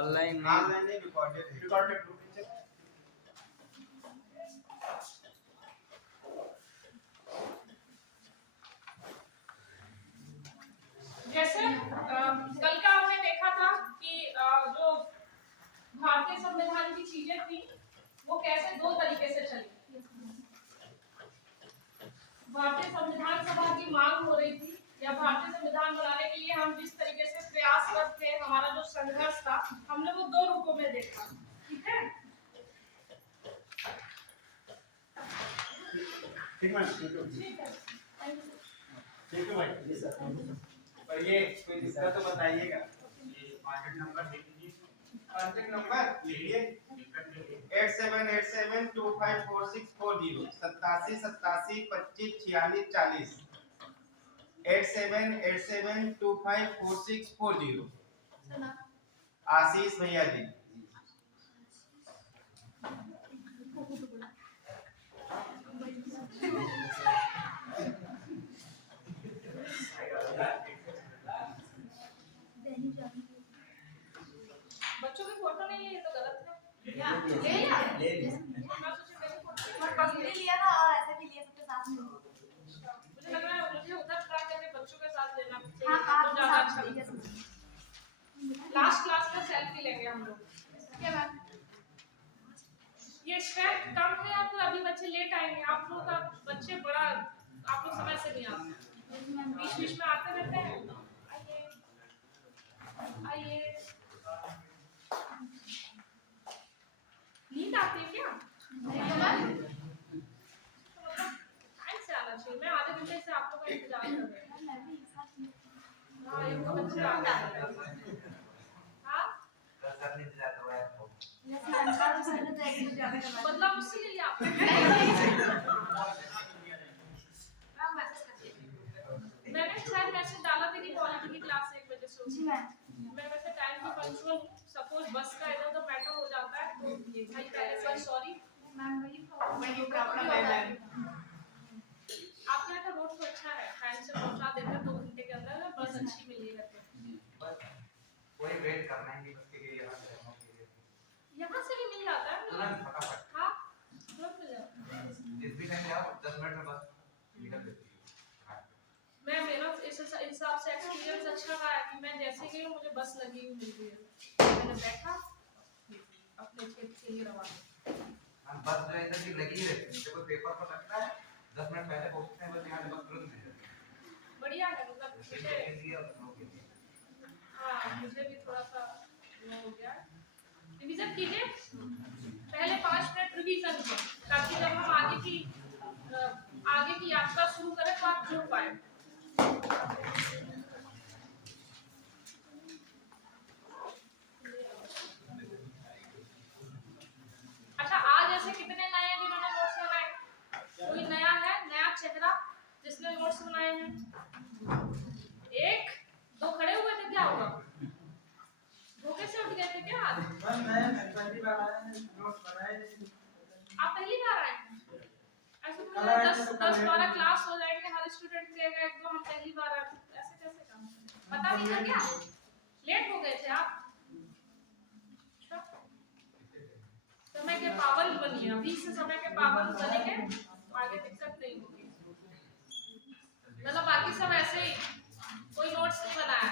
Online नहीं recorded जैसे कल का हमने देखा था कि जो भारतीय संविधान की चीजें थी वो कैसे दो तरीके से चली। भारतीय संविधान सभा की मांग हो रही थी या भारतीय संविधान बनाने के लिए हम जिस तरीके से प्रयासरत थे, हमारा जो संघर्ष था, हमने वो दो रूपों में देखा। ठीक है, ठीक है भाई। और ये कोई दिक्कत तो बताइएगा। कॉन्टैक्ट नंबर लिख लीजिए। कॉन्टैक्ट नंबर लिखिए 8787254640 8787254640 8787254640। आशीष भैया जी। बच्चों की फोटो नहीं है, ये तो गलत है। ले लिया था और ऐसे भी लिया सबके साथ में। मुझे लग रहा है मुझे उधर ट्राई करके बच्चों के साथ लेना चाहिए। हाँ, तो ज्यादा अच्छा लगेगा। लास्ट क्लास का सेल्फी लेंगे हम लोग। क्या मैम? ये स्ट्रेंथ कम है या फिर अभी बच्चे लेट आएंगे? आप लोग का बच्चे बड़ा, आप लोग समय से नहीं आते, बीच में आते रहते हैं। आइए, नींद आती है क्या? टाइम से आना चाहिए। मैं आधे घंटे से आप लोग का इंतजार कर रही हूँ। हाँ, एक तो बच्चे आता है। हाँ, बदला मुझसे ले लिया आपने। मैंने शायद मैसेज डाला था कि पॉलिटी की क्लास 1 बजे से होगी। मैं वैसे टाइम की पंक्चुअल, सपोज बस का इधर तो मैटर हो जाता है तो भाई पहले से सॉरी मैम, वही प्रॉब्लम है मैम। आपके यहाँ का रोड तो अच्छा है, टाइम से पहुंचा देते हैं 2 घंटे के अंदर, बस अच्छी मिली है। कोई वेट करना है बस के लिए यहाँ से भी मिल जाता है तुरंत फटाफट। हाँ, तुरंत मिल जाता है। जिस भी टाइम आओ 10 मिनट में बस निकल देती है। मैं मेरा इस हिसाब से एक्सपीरियंस अच्छा रहा है कि मैं जैसे गई मुझे बस लगी हुई मिल गई है, मैंने बैठा अपने खेत के लिए रवाना। हम बस जो इधर की लगी रहती है, देखो पेपर पर लगता है 10 मिनट पहले पहुंचते हैं, बस यहाँ से बस तुरंत मिल जाती है। बढ़िया है, मतलब मुझे हाँ, मुझे भी थोड़ा सा वो हो गया। रिवीजन कीजिए, पहले 5 मिनट रिवीजन करें ताकि जब हम आगे की यात्रा शुरू करें तो आप जुड़ पाए। अच्छा, आज ऐसे कितने नए हैं जिन्होंने नोट्स बनाए? कोई नया है, नया चेहरा जिसने नोट्स बनाए हैं? 1 2 खड़े हुए थे, क्या हुआ? धोखे से उठ गए थे क्या आज? मैं पहली बार आया हूं, नोट्स बनाए। आप पहली बार आए हैं? ऐसे तो 10-12 क्लास हो जाएंगे, हर स्टूडेंट देगा 1-2, हम पहली बार आए, ऐसे कैसे काम? पता नहीं था क्या? लेट हो गए थे आप? समय के पाबंद बनिए, अभी से समय के पाबंद बनेंगे तो आगे दिक्कत नहीं होगी। मतलब बाकी सब ऐसे ही, कोई नोट्स नहीं बनाया।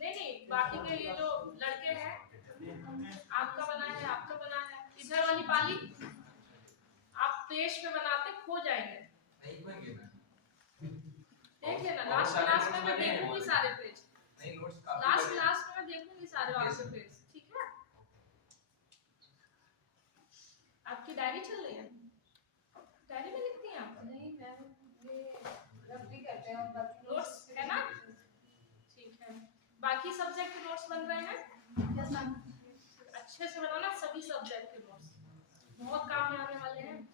नहीं, बाकी के ये जो लड़के हैं, आपका बना है, आपका बना है। इधर वाली पाली आप पेज पे बनाते खो जाएंगे। देख लेना, लास्ट क्लास में मैं देखूंगी सारे पेज। लास्ट क्लास में मैं देखूंगी सारे आपके पेज, ठीक है? आपकी डायरी चल रही है? डायरी में लिखती हैं आप? नहीं मैम, ये रद्दी करते हैं और बाकी नोट्स है ना? ठीक है। बाकी सब्जेक्ट के नोट्स बन रहे हैं? Yes ma'am. अच्छे से बनाना सभी सब्जेक्ट के नोट्स, बहुत काम में आने वाले हैं।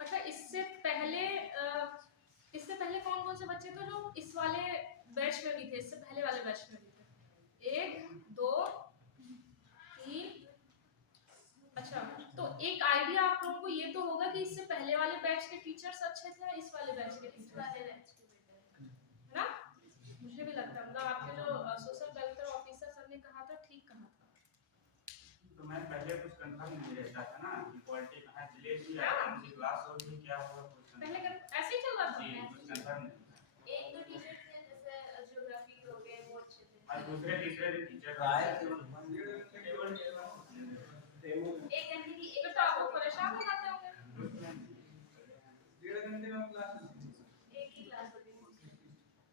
अच्छा, इससे पहले कौन कौन से बच्चे थे जो इस वाले बैच में भी थे, इससे पहले वाले बैच में भी थे? 1 2 3 तो एक आइडिया आप लोगों को ये तो होगा कि इससे पहले वाले बैच के टीचर्स अच्छे थे या इस वाले बैच के टीचर्स है ना? मुझे भी लगता है, मतलब आपके जो सोशल वेलफेयर ऑफिसर सर ने कहा था ठीक कहा था। तो मैं पहले कुछ कंफर्म नहीं रहता था ना कि क्वालिटी कहाँ चले गई या कौन सी क्लास होगी क्या होगा कुछ पहले ऐसे ही चल रहा था। जी कुछ कंफर्म नहीं था। एक दो टीचर थे जैसे ज्योग्राफी हो गए वो अच्छे थे और दूसरे तीसरे भी टीचर राय केवल एक घंटे की तो एक आपको परेशान हो जाते होंगे। डेढ़ घंटे में क्लास एक ही क्लास होती है।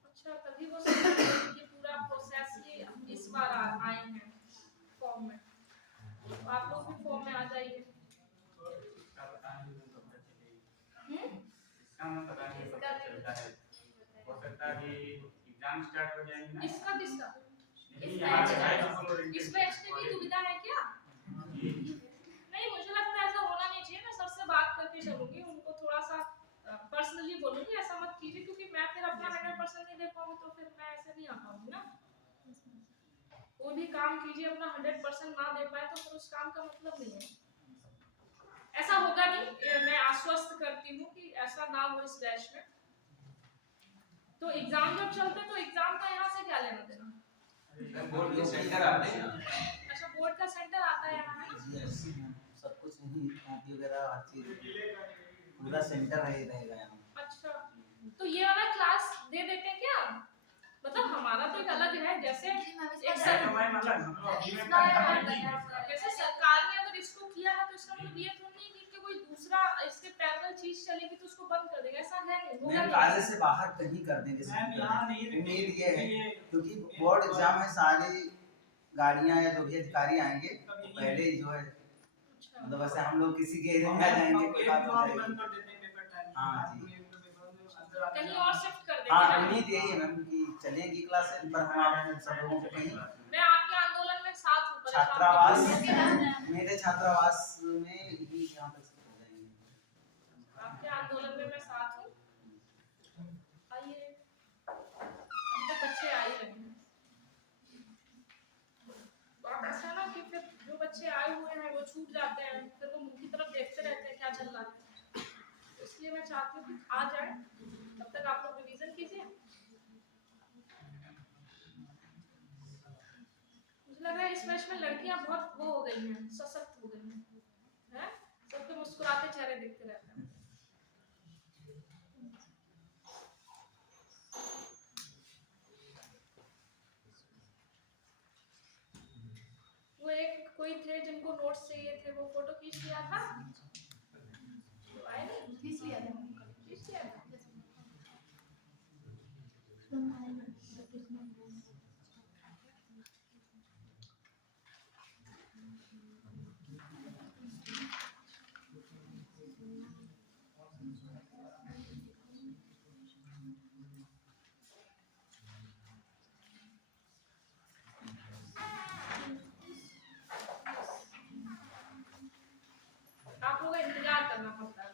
अच्छा, तभी वो ये पूरा प्रोसेस ही इस बार आए हैं फॉर्म में। तो आप लोग भी फॉर्म में आ जाइए। इसका पता नहीं कब तक चलेगी। हम्म, इसका मैं पता नहीं कब तक चलता है। हो सकता है कि एग्जाम स्टार्ट हो जाएंगे ना। इसका किसका? नहीं यहाँ पे है तो इस बैच में भी दुविधा है क्या? जी नहीं, मुझे लगता है ऐसा होना नहीं चाहिए। मैं सबसे बात करके चलूंगी, उनको थोड़ा सा पर्सनली बोलूंगी ऐसा मत कीजिए, क्योंकि मैं फिर अपना 100% नहीं दे पाऊंगी तो फिर मैं ऐसे नहीं आ पाऊंगी ना। कोई भी काम कीजिए अपना 100% ना दे पाए तो फिर उस काम का मतलब नहीं है। ऐसा होगा नहीं, मैं आश्वस्त करती हूँ कि ऐसा ना हो इस बैच में। तो एग्जाम जब चलते तो एग्जाम का यहाँ से क्या लेना देना? बोर्ड के सेंटर आते हैं। अच्छा, बोर्ड का सेंटर आता है यहाँ, है ना? यस सब कुछ यही कॉपी वगैरह हर चीज पूरा सेंटर है रहेगा यहाँ। अच्छा, तो ये वाला क्लास दे देते हैं क्या? मतलब हमारा तो एक अलग है, जैसे एक जैसे सरकार ने अगर इसको किया है तो इसका मतलब ये तो नहीं कि कोई दूसरा इसके पैरेलल चीज चलेगी तो उसको बंद कर देगा, ऐसा है नहीं होगा। मैम कायदे से बाहर कहीं कर देंगे उम्मीद ये है क्योंकि बोर्ड एग्जाम है, सारी गाड़ियां या जो भी अधिकारी आएंगे तो पहले ही जो है मतलब वैसे हम लोग किसी के एरिया में आ जाएंगे कोई बात हो जाएगी। हाँ जी कहीं और शिफ्ट कर देंगे हाँ ना? उम्मीद यही है मैम कि चलेगी क्लासेस पर हम आप सब लोगों को कहीं मैं आपके आंदोलन में साथ हूँ, परेशान छात्रावास मत होइए। मेरे छात्रावास में ही यहाँ तक हो जाएंगे। आपके आंदोलन में मैं साथ हूँ। आइए, अभी तक बच्चे आ ही रहे हैं। अब ऐसा है ना कि फिर जो बच्चे आए हुए हैं वो छूट जाते हैं, फिर वो मुंह की तरफ देखते रहते हैं क्या चल रहा है। इसलिए मैं चाहती हूँ कि आ जाए, तब तक आप लोग रिवीजन कीजिए। मुझे लग रहा है इस बैच में लड़कियां बहुत वो हो गई हैं, सशक्त हो गई हैं, सबके मुस्कुराते चेहरे दिखते रहते हैं। वो एक कोई थे जिनको नोट्स चाहिए थे, वो फोटो खींच लिया था तो आए नहीं, खींच लिया था। खींच लिया था। आप लोगों का इंतजार करना पड़ता है,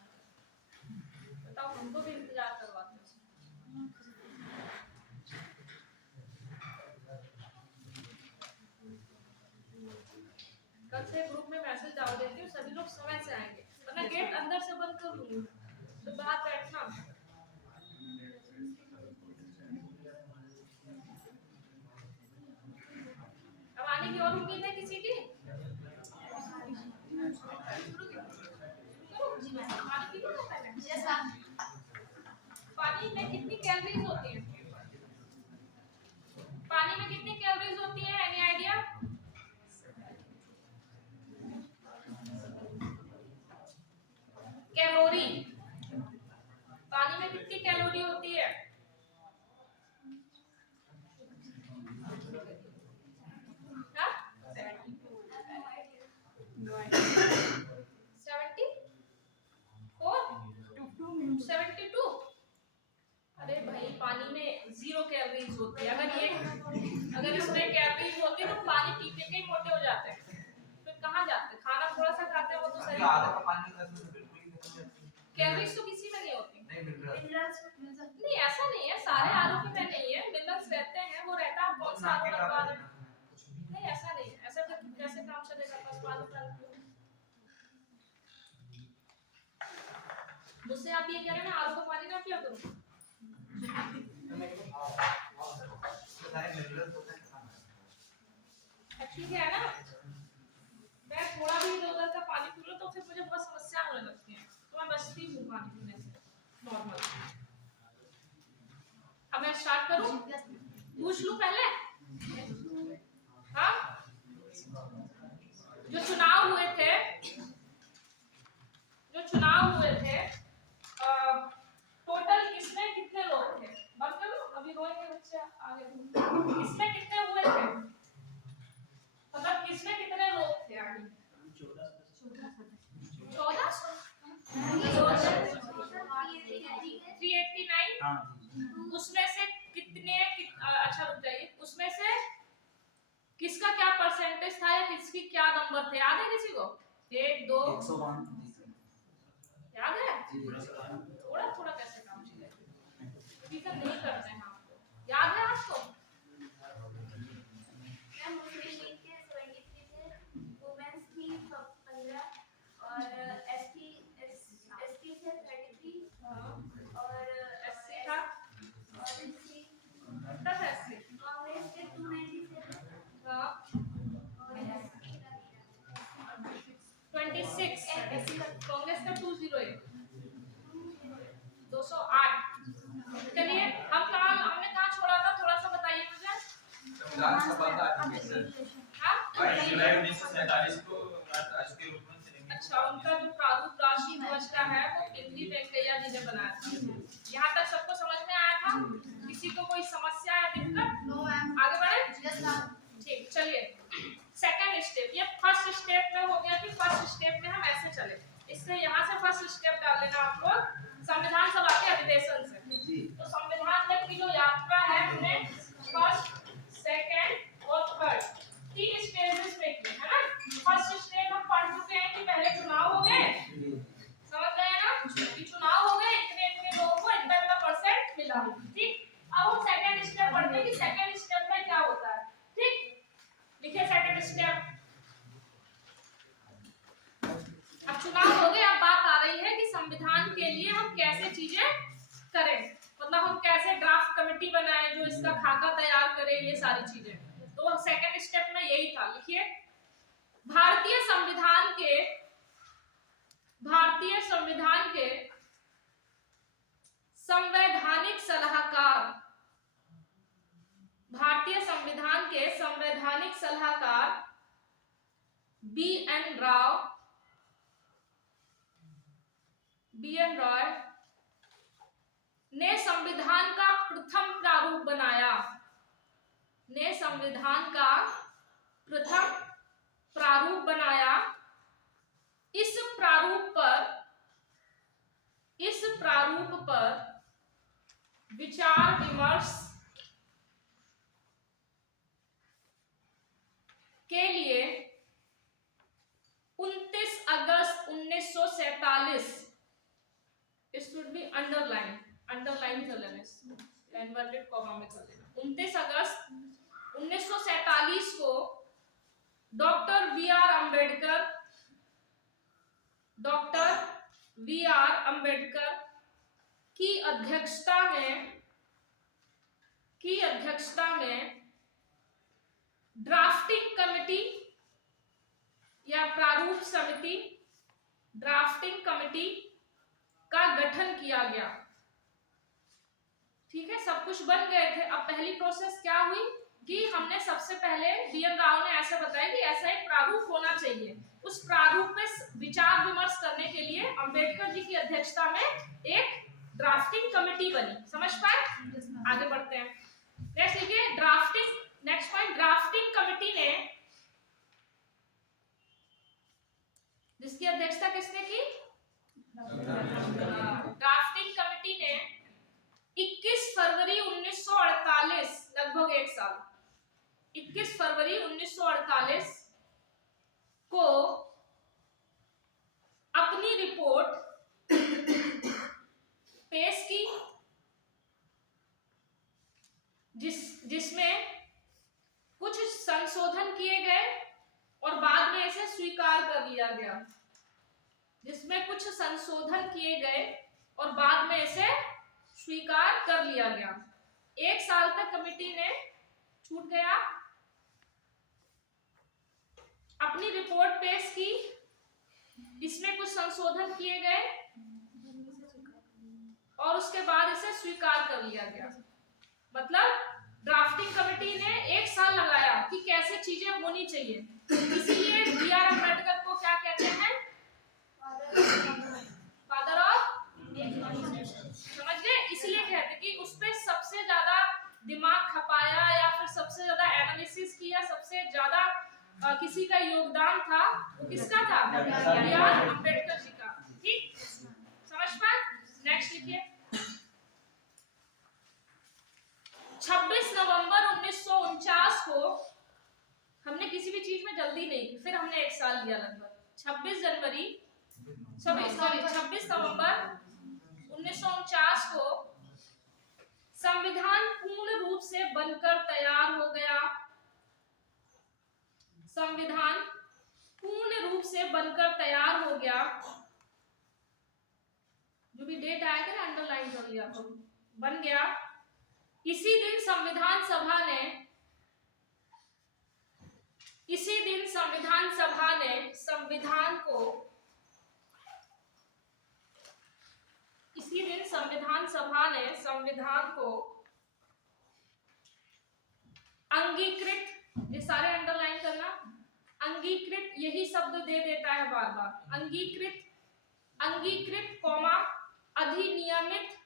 बताओ हमको भी इंतजार करवाते हैं। कल से ग्रुप में मैसेज डाल देती हूँ, सभी लोग समय से आएंगे, वरना गेट अंदर से बंद कर दूंगी तो बाहर बैठना। अब आने की और उम्मीद है किसी की? पानी में कितनी कैलोरीज होती हैं? पानी में कितनी कैलोरीज होती हैं? Any idea? कैलोरी, पानी में कितनी कैलोरी होती है? हाँ? 72? अरे भाई पानी में 0 कैलोरीज होती है। अगर इसमें कैलोरीज होती तो पानी पीते के ही मोटे हो जाते हैं, फिर कहाँ जाते? खाना थोड़ा सा खाते हैं वो तो सही। कैलोरीज तो किसी में नहीं होती। नहीं ऐसा नहीं है, सारे आलू में नहीं है, मिनरल्स रहते हैं, वो रहता है कौन सा आलू लगवा रहे हैं। नहीं ऐसा नहीं है, ऐसा फिर कैसे काम चलेगा? बस पानी डाल दो। मुझसे आप ये कह रहे हैं ना आलू का पानी ना पिया करो। एक्चुअली क्या है ना, मैं थोड़ा भी इधर उधर का पानी पी लूं तो फिर मुझे बहुत समस्या होने लगती है, तो मैं बचती हूँ पानी पीने से नॉर्मल। अब मैं स्टार्ट करूं, पूछ लूं पहले। हाँ, जो चुनाव हुए थे टोटल इसमें कितने लोग थे? बंद करो, अभी रोएंगे बच्चे आगे। इसमें कितने हुए थे, मतलब किसमें कितने लोग थे आगे? 389। हाँ उसमें से कितने अच्छा रुक जाइए, उसमें से किसका क्या परसेंटेज था या किसकी क्या नंबर थे, याद है किसी को? 1 2 101 याद है? थोड़ा थोड़ा कैसे काम चलेगा, रिवीजन नहीं करते हैं आपको, याद है आपको? मैम मुस्लिम लीग के 73 थे, वुमेन्स की 15 और एसटी थे 33 और एससी था, और एससी कितना था एससी? कांग्रेस के 297 हाँ और एसपी 26, कांग्रेस का 208, 208। चलिए हमने कहाँ छोड़ा था, थोड़ा सा बताइए मुझे। विधानसभा का अधिवेशन हाँ? 22 जुलाई 1947 को राष्ट्रीय रूप में चलेंगे। अच्छा, उनका जो प्रारूप राष्ट्रीय ध्वज का है वो इमली वेंकैया जी ने बनाया था। यहाँ तक सबको समझ में आया था? किसी को कोई समस्या या दिक्कत? नो मैम आगे बढ़े? यस मैम ठीक, चलिए सेकंड स्टेप। ये फर्स्ट स्टेप में हो गया कि फर्स्ट स्टेप में हम ऐसे चले, इससे यहाँ से फर्स्ट स्टेप डाल लेना आप लोग संविधान सभा के अधिवेशन से। तो संविधान तक की जो यात्रा है हमने फर्स्ट, सेकंड और थर्ड 3 स्टेजेस में की है ना। फर्स्ट स्टेज हम पढ़ चुके हैं कि पहले चुनाव हो गए, समझ गए ना कि चुनाव हो गए, इतने इतने लोगों को इतना इतना परसेंट मिला, ठीक। अब हम सेकंड स्टेप पढ़ते हैं कि सेकंड स्टेप में क्या होता है, ठीक। लिखिए सेकंड स्टेप। अब चुनाव हो गए, अब बात आ रही है कि संविधान के लिए हम कैसे चीजें करें, मतलब हम कैसे ड्राफ्ट कमेटी बनाएं जो इसका खाका तैयार करे, ये सारी चीजें। तो सेकंड स्टेप में यही था, लिखिए भारतीय संविधान के संवैधानिक सलाहकार, भारतीय संविधान के संवैधानिक सलाहकार बी.एन. रॉय ने संविधान का प्रथम प्रारूप बनाया, इस प्रारूप पर विचार विमर्श के लिए 29 अगस्त 1947, it should be underline कर लेना, इन्वर्टेड कॉमा में कर लेना, 29 अगस्त 1947 को डॉक्टर वी आर अंबेडकर की अध्यक्षता में ड्राफ्टिंग कमेटी या प्रारूप समिति, ड्राफ्टिंग कमेटी का गठन किया गया, ठीक है। सब कुछ बन गए थे। अब पहली प्रोसेस क्या हुई कि हमने सबसे पहले बी.एन. राव ने ऐसा बताया कि ऐसा एक प्रारूप होना चाहिए, उस प्रारूप में विचार विमर्श करने के लिए अंबेडकर जी की अध्यक्षता में एक ड्राफ्टिंग कमेटी बनी, समझ पाए? आगे बढ़ते हैं। नेक्स्ट लिखिए नेक्स्ट पॉइंट, ड्राफ्टिंग कमेटी ने, जिसकी अध्यक्षता किसने की? ड्राफ्टिंग कमेटी ने 21 फरवरी 1948, लगभग एक साल, 21 फरवरी 1948 को अपनी रिपोर्ट पेश की, जिसमें कुछ संशोधन किए गए और बाद में इसे स्वीकार कर लिया गया, जिसमें कुछ संशोधन किए गए और बाद में इसे स्वीकार कर लिया गया। 1 साल तक कमेटी ने छूट गया, अपनी रिपोर्ट पेश की, इसमें कुछ संशोधन किए गए और उसके बाद इसे स्वीकार कर लिया गया। मतलब ड्राफ्टिंग कमेटी ने 1 साल लगाया कि कैसे चीजें होनी चाहिए। इसीलिए बी.आर. अम्बेडकर को क्या कहते हैं? फादर ऑफ, समझ गए? इसलिए कहते कि उस पे सबसे ज्यादा दिमाग खपाया या फिर सबसे ज्यादा एनालिसिस किया, सबसे ज्यादा किसी का योगदान था, वो किसका था? बी.आर. अम्बेडकर जी का। ठीक, समझ पाए? नेक्स्ट लिखिए। 26 नवंबर 1949 को हमने किसी भी चीज में जल्दी नहीं की, फिर हमने 1 साल लिया लगभग। 26 नवंबर 1949 को संविधान पूर्ण रूप से बनकर तैयार हो गया। संविधान पूर्ण रूप से बनकर तैयार हो गया। जो भी डेट आएगा ना अंडरलाइन कर लिया, तो बन गया। इसी दिन संविधान सभा ने संविधान को अंगीकृत, ये सारे अंडरलाइन करना, अंगीकृत यही शब्द दे देता है बार बार, अंगीकृत कॉमा अधिनियमित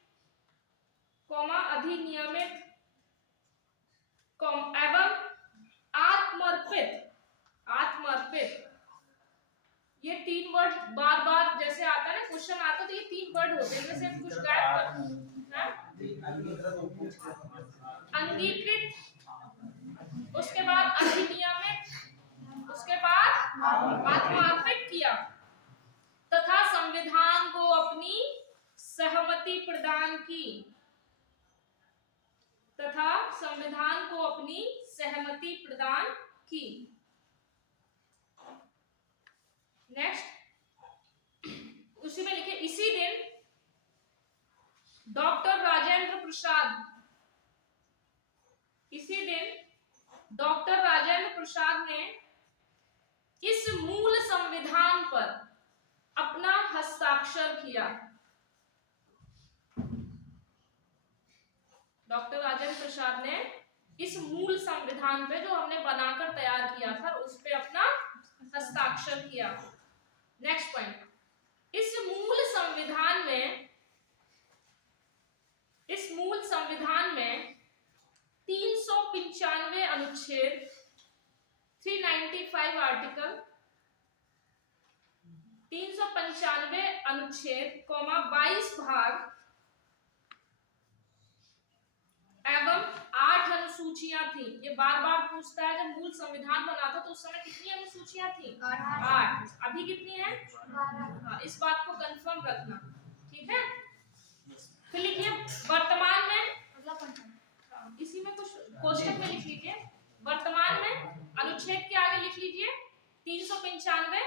एवं आत्मर्पित, ये 3 वर्ड बार बार जैसे आता है ना, क्वेश्चन आता है तो ये 3 वर्ड होते हैं, इनमें से कुछ गायब कर, अंगीकृत, उसके बाद अधिनियमित, उसके बाद आत्मर्पित किया तथा संविधान को अपनी सहमति प्रदान की, नेक्स्ट उसी में लिखे, इसी दिन डॉक्टर राजेंद्र प्रसाद ने इस मूल संविधान पर अपना हस्ताक्षर किया। डॉक्टर राजेंद्र प्रसाद ने इस मूल संविधान पे जो हमने बनाकर तैयार किया था उस पे अपना हस्ताक्षर किया। नेक्स्ट पॉइंट, इस मूल संविधान में 395 अनुच्छेद, 395 आर्टिकल, 395 अनुच्छेद, 22 भाग एवं 8 अनुसूचियां थी। ये बार बार पूछता है, जब मूल संविधान बना था तो उस समय कितनी अनुसूचियां थी? 8। अभी कितनी है? 12। इस बात को कंफर्म रखना, ठीक है? फिर लिखिए वर्तमान में, इसी में कुछ कोष्टक में लिख लीजिए, वर्तमान में अनुच्छेद के आगे लिख लीजिए 395,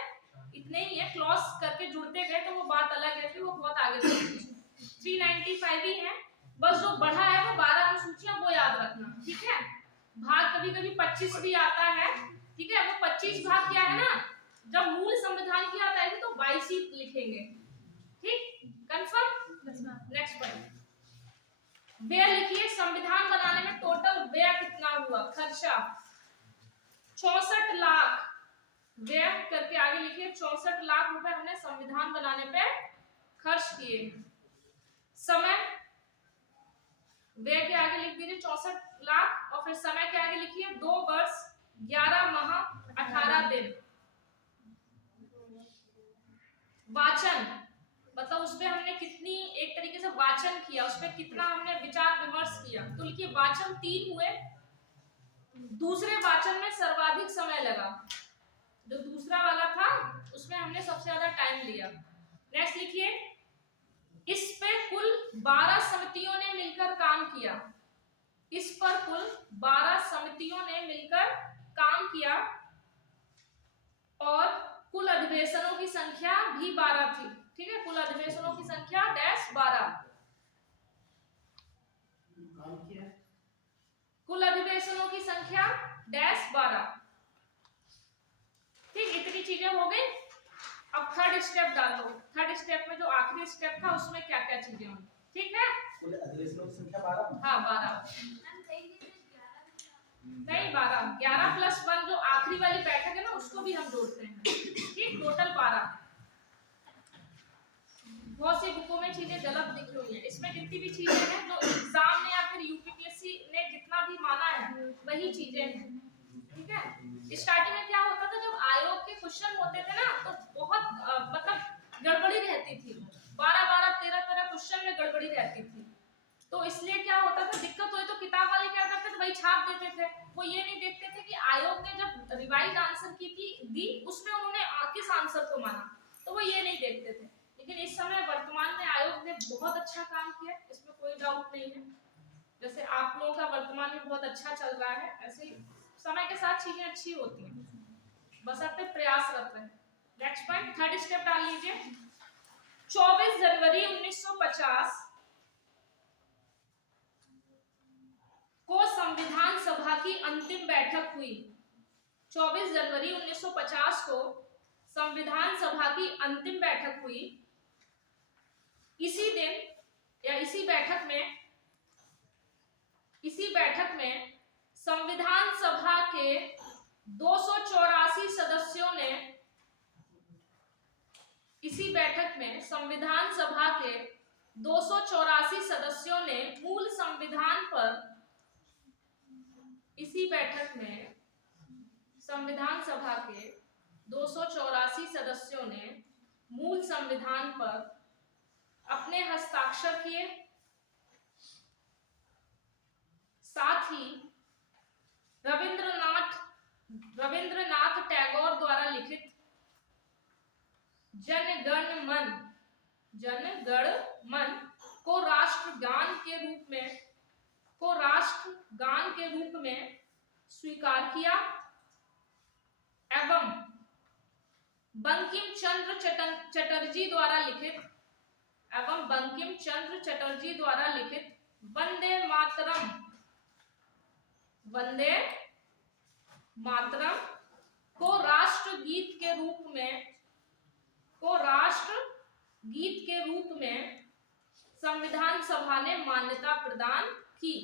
इतने ही है, क्लॉज करके जुड़ते गए तो वो बात अलग है, फिर वो बहुत आगे चलेगी। 395 ही है, बस जो बढ़ा है वो 12 अनुसूचियां, वो याद रखना, ठीक है? भाग कभी कभी 25 भी आता है, ठीक है? वो 25 भाग क्या है ना, जब मूल संविधान की याद आएगी तो 22 ही लिखेंगे, ठीक? कंफर्म? नेक्स्ट पॉइंट, व्यय लिखिए, संविधान बनाने में टोटल व्यय कितना हुआ, खर्चा 64 लाख, व्यय करके आगे लिखिए 64 लाख रुपए हमने संविधान बनाने पे खर्च किए। समय, व्यय के आगे लिख दीजिए 64 लाख और फिर समय के आगे लिखिए 2 वर्ष 11 माह 18 दिन। वाचन, मतलब उसपे हमने कितनी, एक तरीके से वाचन किया, उसपे कितना हमने विचार विमर्श किया, तो लिखिए वाचन 3 हुए। दूसरे वाचन में सर्वाधिक समय लगा, जो दूसरा वाला था उसमें हमने सबसे ज्यादा टाइम लिया। नेक्स्ट लिखिए, इस पे कुल 12 समितियों ने मिलकर काम किया, इस पर कुल 12 समितियों ने मिलकर काम किया और कुल अधिवेशनों की संख्या भी 12 थी, ठीक है? कुल अधिवेशनों की संख्या डैश 12। कुल अधिवेशनों की संख्या डैश 12। ठीक, इतनी चीजें हो गई। अब थर्ड स्टेप डालो। थर्ड स्टेप में जो आखिरी स्टेप था उसमें क्या क्या चीजें हुई, ठीक है? कुल अधिवेशनों की संख्या 12। हाँ 12 नहीं 12, 11 प्लस 1 जो आखिरी वाली बैठक है ना उसको भी हम जोड़ते हैं। ठीक, टोटल 12। बहुत सी बुकों में चीजें गलत लिखी हुई हैं। इसमें जितनी भी चीजें हैं जो एग्जाम में या फिर यूपीपीएससी ने जितना भी माना है वही चीजें हैं, ठीक है? स्टार्टिंग में क्या होता था, जब आयोग के क्वेश्चन होते थे ना तो बहुत मतलब गड़बड़ी रहती थी। 12-12 13 क्वेश्चन में गड़बड़ी रहती थी। तो इसलिए क्या होता था, दिक्कत हुई तो किताब वाले क्या करते थे, वही छाप देते थे। वो ये नहीं देखते थे कि आयोग ने जब रिवाइज आंसर की थी दी उसमें उन्होंने किस आंसर को माना, तो वो ये नहीं देखते थे। लेकिन इस समय वर्तमान में आयोग ने बहुत अच्छा काम किया, इसमें कोई डाउट नहीं है। जैसे आप लोगों का वर्तमान में बहुत अच्छा चल रहा है, ऐसे ही समय के साथ चीजें अच्छी होती हैं, बशर्ते प्रयासरत रहें। नेक्स्ट पॉइंट, थर्ड स्टेप डाल लीजिए। 24 जनवरी 1950 को संविधान सभा की अंतिम बैठक हुई। 24 जनवरी 1950 को संविधान सभा की अंतिम बैठक हुई। इसी दिन या इसी बैठक में संविधान सभा के 284 सदस्यों ने इसी बैठक में संविधान सभा के 284 सदस्यों ने मूल संविधान पर इसी बैठक में संविधान सभा के 284 सदस्यों ने मूल संविधान पर अपने हस्ताक्षर किए। साथ ही रविंद्रनाथ टैगोर द्वारा लिखित जनगण मन को राष्ट्रगान के रूप में स्वीकार किया एवं बंकिम चंद्र चटर्जी द्वारा लिखित वंदे मातरम को राष्ट्रगीत के रूप में संविधान सभा ने मान्यता प्रदान की।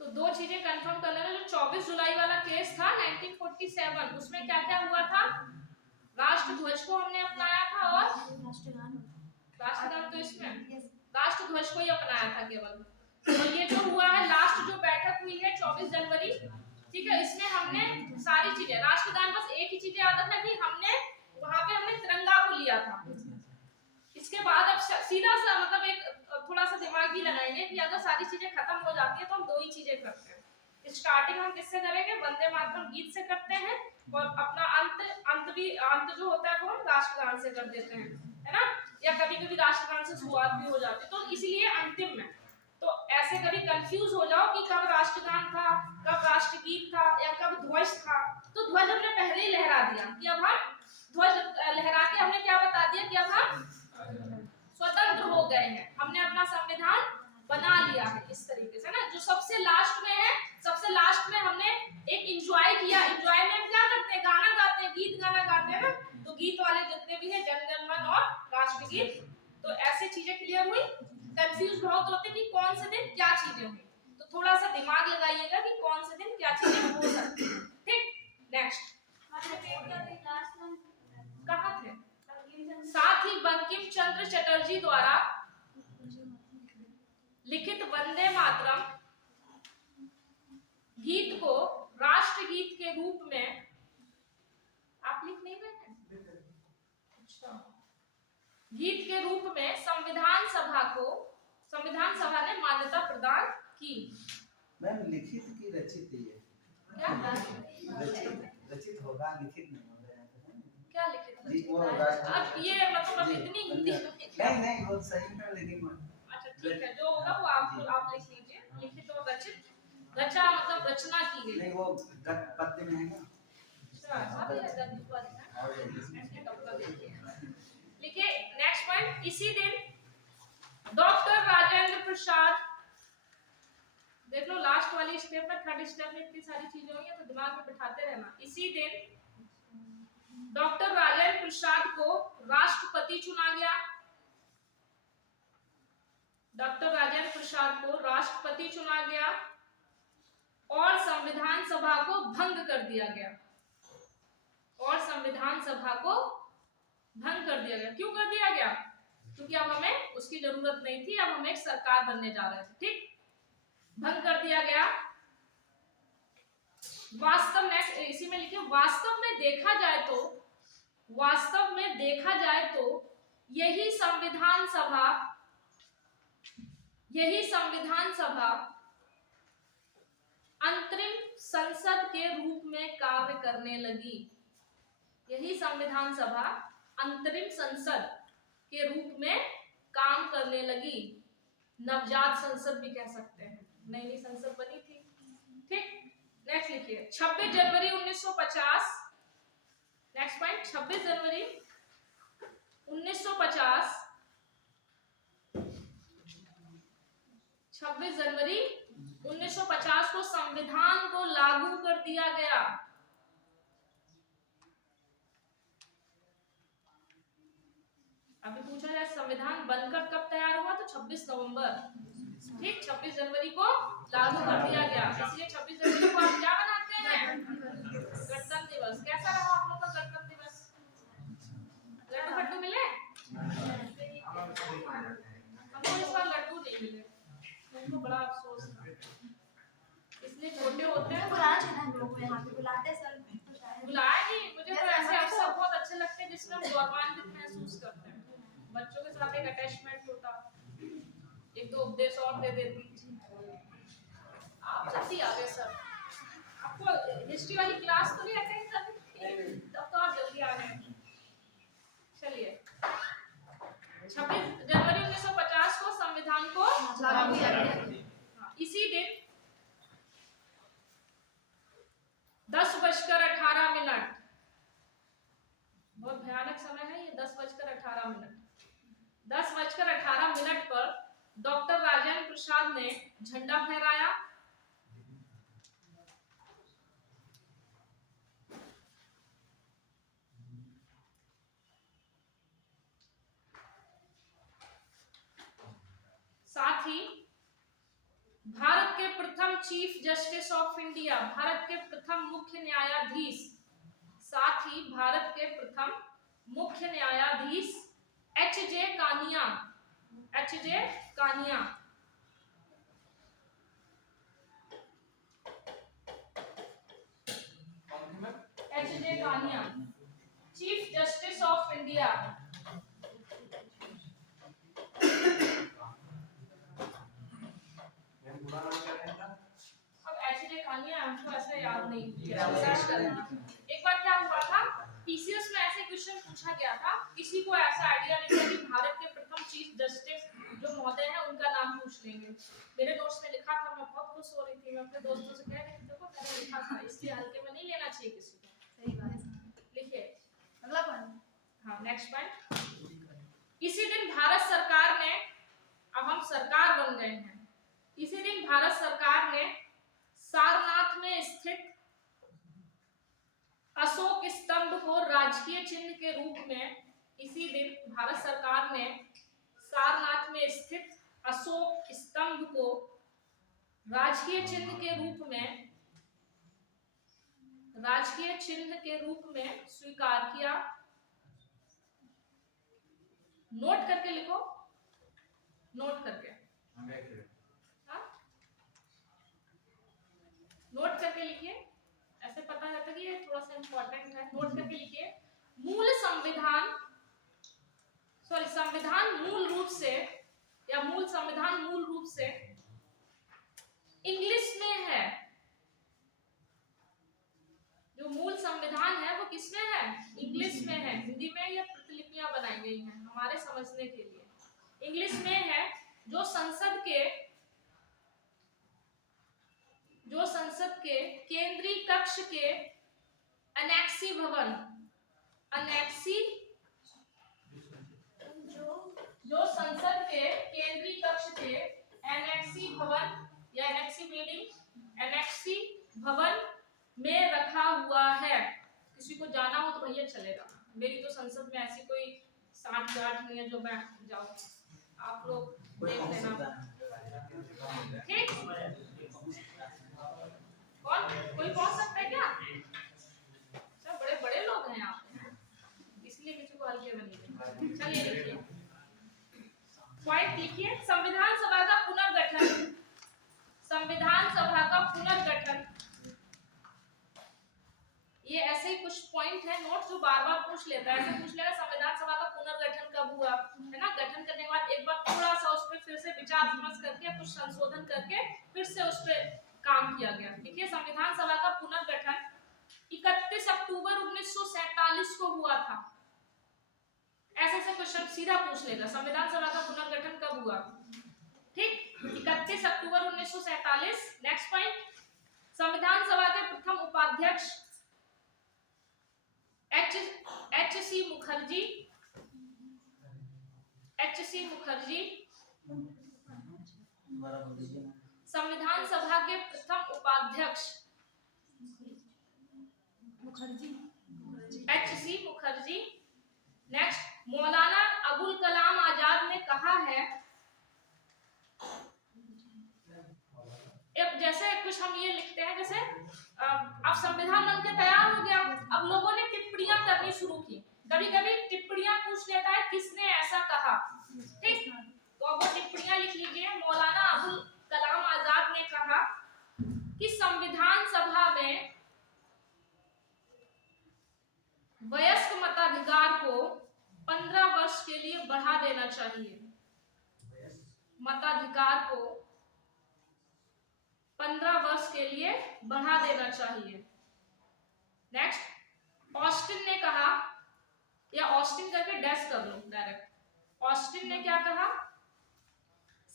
तो दो चीजें कंफर्म कर लेना। जो 24 जुलाई वाला केस था 1947, उसमें क्या क्या हुआ था, राष्ट्रध्वज को हमने अपनाया था और राष्ट्रगान तो इसमें राष्ट्रध्वज को ही अपनाया था केवल। तो ये जो हुआ है लास्ट जो बैठक हुई है 24 जनवरी, ठीक है, इसमें हमने सारी चीजें, राष्ट्रगान बस एक ही चीज याद रखना कि हमने वहां पे हमने तिरंगा को लिया था। इसके बाद अब सीधा सा मतलब एक थोड़ा सा दिमाग भी लगाएंगे कि अगर सारी चीजें खत्म हो जाती है तो हम दो ही चीजें करते हैं। स्टार्टिंग हम किससे करेंगे, वंदे मातरम गीत से करते हैं, और अपना अंत जो होता है वो हम राष्ट्रगान से कर देते हैं, है ना, या कभी कभी राष्ट्रगान से शुरुआत भी हो जाती है। तो इसलिए अंतिम में तो ऐसे कभी कंफ्यूज हो जाओ कि कब राष्ट्रगान था, कब राष्ट्रगीत था, या कब ध्वज था। तो ध्वज हमने पहले ही लहरा दिया कि अब हम ध्वज लहरा के हमने क्या बता दिया कि अब हम स्वतंत्र हो गए हैं, हमने अपना संविधान बना लिया है इस तरीके से ना। जो सबसे लास्ट में है, सबसे लास्ट में हमने एक एंजॉय किया। एंजॉय में हम क्या करते हैं, गाना गाते हैं, गीत गाना गाते हैं ना। तो गीत वाले जितने भी हैं जनगण मन और राष्ट्रगीत, तो ऐसी चीजें क्लियर हुई। कंफ्यूज बहुत होते कि कौन से दिन क्या चीजें हुई, तो थोड़ा सा दिमाग लगाइएगा कि कौन से दिन क्या चीजें हो सकती हैं। ठीक, नेक्स्ट कहाँ थे। साथ ही बंकिम चंद्र चटर्जी द्वारा लिखित वंदे मातरम गीत को राष्ट्रगीत के रूप में आप लिख नहीं रहे हैं, अच्छा, गीत के रूप में संविधान सभा ने मान्यता प्रदान की। मैम लिखित की रचित है क्या रचित होगा, लिखित नहीं होगा। क्या लिखित जी वो अब ये मतलब इतनी हिंदी नहीं वो सही है, लेकिन अच्छा ठीक है, जो होगा वो आप लिख लीजिए। लिखित और रचित, रचा मतलब रचना की गई। नहीं वो पत्ते में है ना। अच्छा अभी है गद्य वाली ना, ऐसे कब इसी दिन डॉक्टर राजेंद्र प्रसाद, देख लो लास्ट वाली स्टेप में, थर्ड स्टेप में इतनी सारी चीजें होंगी तो दिमाग में बिठाते रहना। इसी दिन डॉक्टर राजेंद्र प्रसाद को राष्ट्रपति चुना गया। डॉक्टर राजेंद्र प्रसाद को राष्ट्रपति चुना गया और संविधान सभा को भंग कर दिया गया। और संविधान सभा को भंग कर दिया गया। क्यों कर दिया गया? क्योंकि अब हमें उसकी जरूरत नहीं थी, अब हम एक सरकार बनने जा रहे थे। ठीक, भंग कर दिया गया। वास्तव में इसी में लिखिए, वास्तव में देखा जाए तो यही संविधान सभा अंतरिम संसद के रूप में कार्य करने लगी। यही संविधान सभा अंतरिम संसद के रूप में काम करने लगी। नवजात संसद भी कह सकते हैं, नई संसद बनी थी। ठीक, नेक्स्ट लिखिए 26 जनवरी 1950। नेक्स्ट पॉइंट 26 जनवरी 1950। 26 जनवरी 1950 को संविधान को लागू कर दिया गया। अभी पूछा जाए संविधान बनकर कब तैयार हुआ, तो 26 नवंबर। ठीक, 26 जनवरी को लागू कर दिया गया। इसलिए 26 जनवरी को आप क्या मनाते हैं? गणतंत्र दिवस। कैसा रहा आप लोग का गणतंत्र दिवस? लड्डू फड्डू मिले? हमको इस बार लड्डू नहीं मिले, उनको बड़ा अफसोस था। इसलिए छोटे होते हैं बुलाना चाहिए हम लोग को, यहाँ पे बुलाते हैं सर। बुलाए नहीं, मुझे तो ऐसे अवसर बहुत अच्छे लगते हैं जिसमें हम गौरवान्वित महसूस करते हैं। बच्चों के साथ एक अटैचमेंट होता, एक दो उपदेश और दे देती। आप जल्दी आ गए सर, आपको हिस्ट्री वाली क्लास तो नहीं अटेंड करनी, तब तो आप जल्दी आ गए। चलिए 26 जनवरी 1950 को संविधान को लागू किया गया। इसी दिन 10:18, बहुत भयानक समय है ये, 10:18। 10:18 पर डॉक्टर राजेंद्र प्रसाद ने झंडा फहराया। साथ ही भारत के प्रथम chief justice of India, Bharat के प्रथम मुख्य न्यायाधीश, साथ ही भारत के प्रथम मुख्य न्यायाधीश H J. Kania, H J. Kania H J. Kania chief justice of India. अब एच.जे. कानिया हमको ऐसे याद नहीं, एक बार क्या हुआ था, पीसीएस में ऐसे क्वेश्चन पूछा गया था, किसी को ऐसा आइडिया नहीं था कि भारत के प्रथम चीफ जस्टिस जो महोदय हैं उनका नाम पूछ लेंगे। मेरे नोट्स में लिखा था, मैं बहुत खुश हो रही थी, मैं अपने दोस्तों से कह रही थी देखो मैंने लिखा था, इसलिए हल्के में नहीं लेना चाहिए किसी को। सही बात है। लिखिए अगला पॉइंट। हाँ, नेक्स्ट पॉइंट। इसी दिन भारत सरकार ने, अब हम सरकार बन गए हैं, इसी दिन भारत सरकार ने सारनाथ में स्थित अशोक स्तंभ को राजकीय चिन्ह के रूप में, इसी दिन भारत सरकार ने सारनाथ में स्थित अशोक स्तंभ को राजकीय चिन्ह के रूप में, राजकीय चिन्ह के रूप में स्वीकार किया। नोट करके लिखो, नोट करके, हाँ नोट करके लिखिए, ऐसे पता रहता है कि ये थोड़ा सा इंपॉर्टेंट है। नोट करके लिखिए, मूल संविधान, सॉरी संविधान मूल रूप से, या मूल संविधान मूल रूप से इंग्लिश में है। जो मूल संविधान है वो किसमें है? इंग्लिश में है। हिंदी में ये प्रतिलिपियां बनाई गई हैं हमारे समझने के लिए, इंग्लिश में है। जो संसद के केंद्रीय कक्ष के अनेक्सी भवन, अनेक्सी जो संसद के केंद्रीय कक्ष के एनेक्सी भवन या एनेक्सी बिल्डिंग एनेक्सी भवन में रखा हुआ है। किसी को जाना हो तो भैया चलेगा, मेरी तो संसद में ऐसी कोई साठ गांठ नहीं है जो मैं जाऊं, आप लोग देख लेना। ठीक, कौन कोई पहुंच सकता है क्या? सब बड़े बड़े लोग हैं आप, इसलिए किसी को हल्के में नहीं। चलिए लिखिए, पॉइंट लिखिए, संविधान सभा का पुनर्गठन। संविधान सभा का पुनर्गठन, ये ऐसे ही कुछ पॉइंट है नोट जो बार बार पूछ लेता है। ऐसे पूछ लेगा संविधान सभा का पुनर्गठन कब हुआ, है ना? गठन करने के बाद एक बार थोड़ा सा उस पर फिर से विचार विमर्श करके कुछ संशोधन करके फिर से उस पर काम किया गया। देखिए, संविधान सभा का पुनर्गठन 31 अक्टूबर 1947 को हुआ था। ऐसे ऐसे क्वेश्चन सीधा पूछ लेगा, संविधान सभा का पुनर्गठन कब हुआ? ठीक, 31 अक्टूबर 1947। नेक्स्ट पॉइंट, संविधान सभा के प्रथम उपाध्यक्ष एच.सी. मुखर्जी। एच.सी. मुखर्जी संविधान सभा के प्रथम उपाध्यक्ष एच.सी. मुखर्जी। नेक्स्ट, मौलाना अबुल कलाम आजाद ने कहा है, अब जैसे कुछ हम ये लिखते हैं, जैसे अब संविधान बन के तैयार हो गया, अब लोगों ने टिप्पणियां करनी शुरू की। कभी कभी टिप्पणियां पूछ लेता है किसने ऐसा कहा, ठीक, तो अब वो टिप्पणियां लिख लीजिए। मौलाना अबुल कलाम आजाद ने कहा कि संविधान सभा में वयस्क मताधिकार को 15 वर्ष के लिए बढ़ा देना चाहिए। मताधिकार को 15 वर्ष के लिए बढ़ा देना चाहिए। नेक्स्ट, ऑस्टिन ने कहा, या ऑस्टिन करके डैश कर लो डायरेक्ट, ऑस्टिन ने क्या कहा?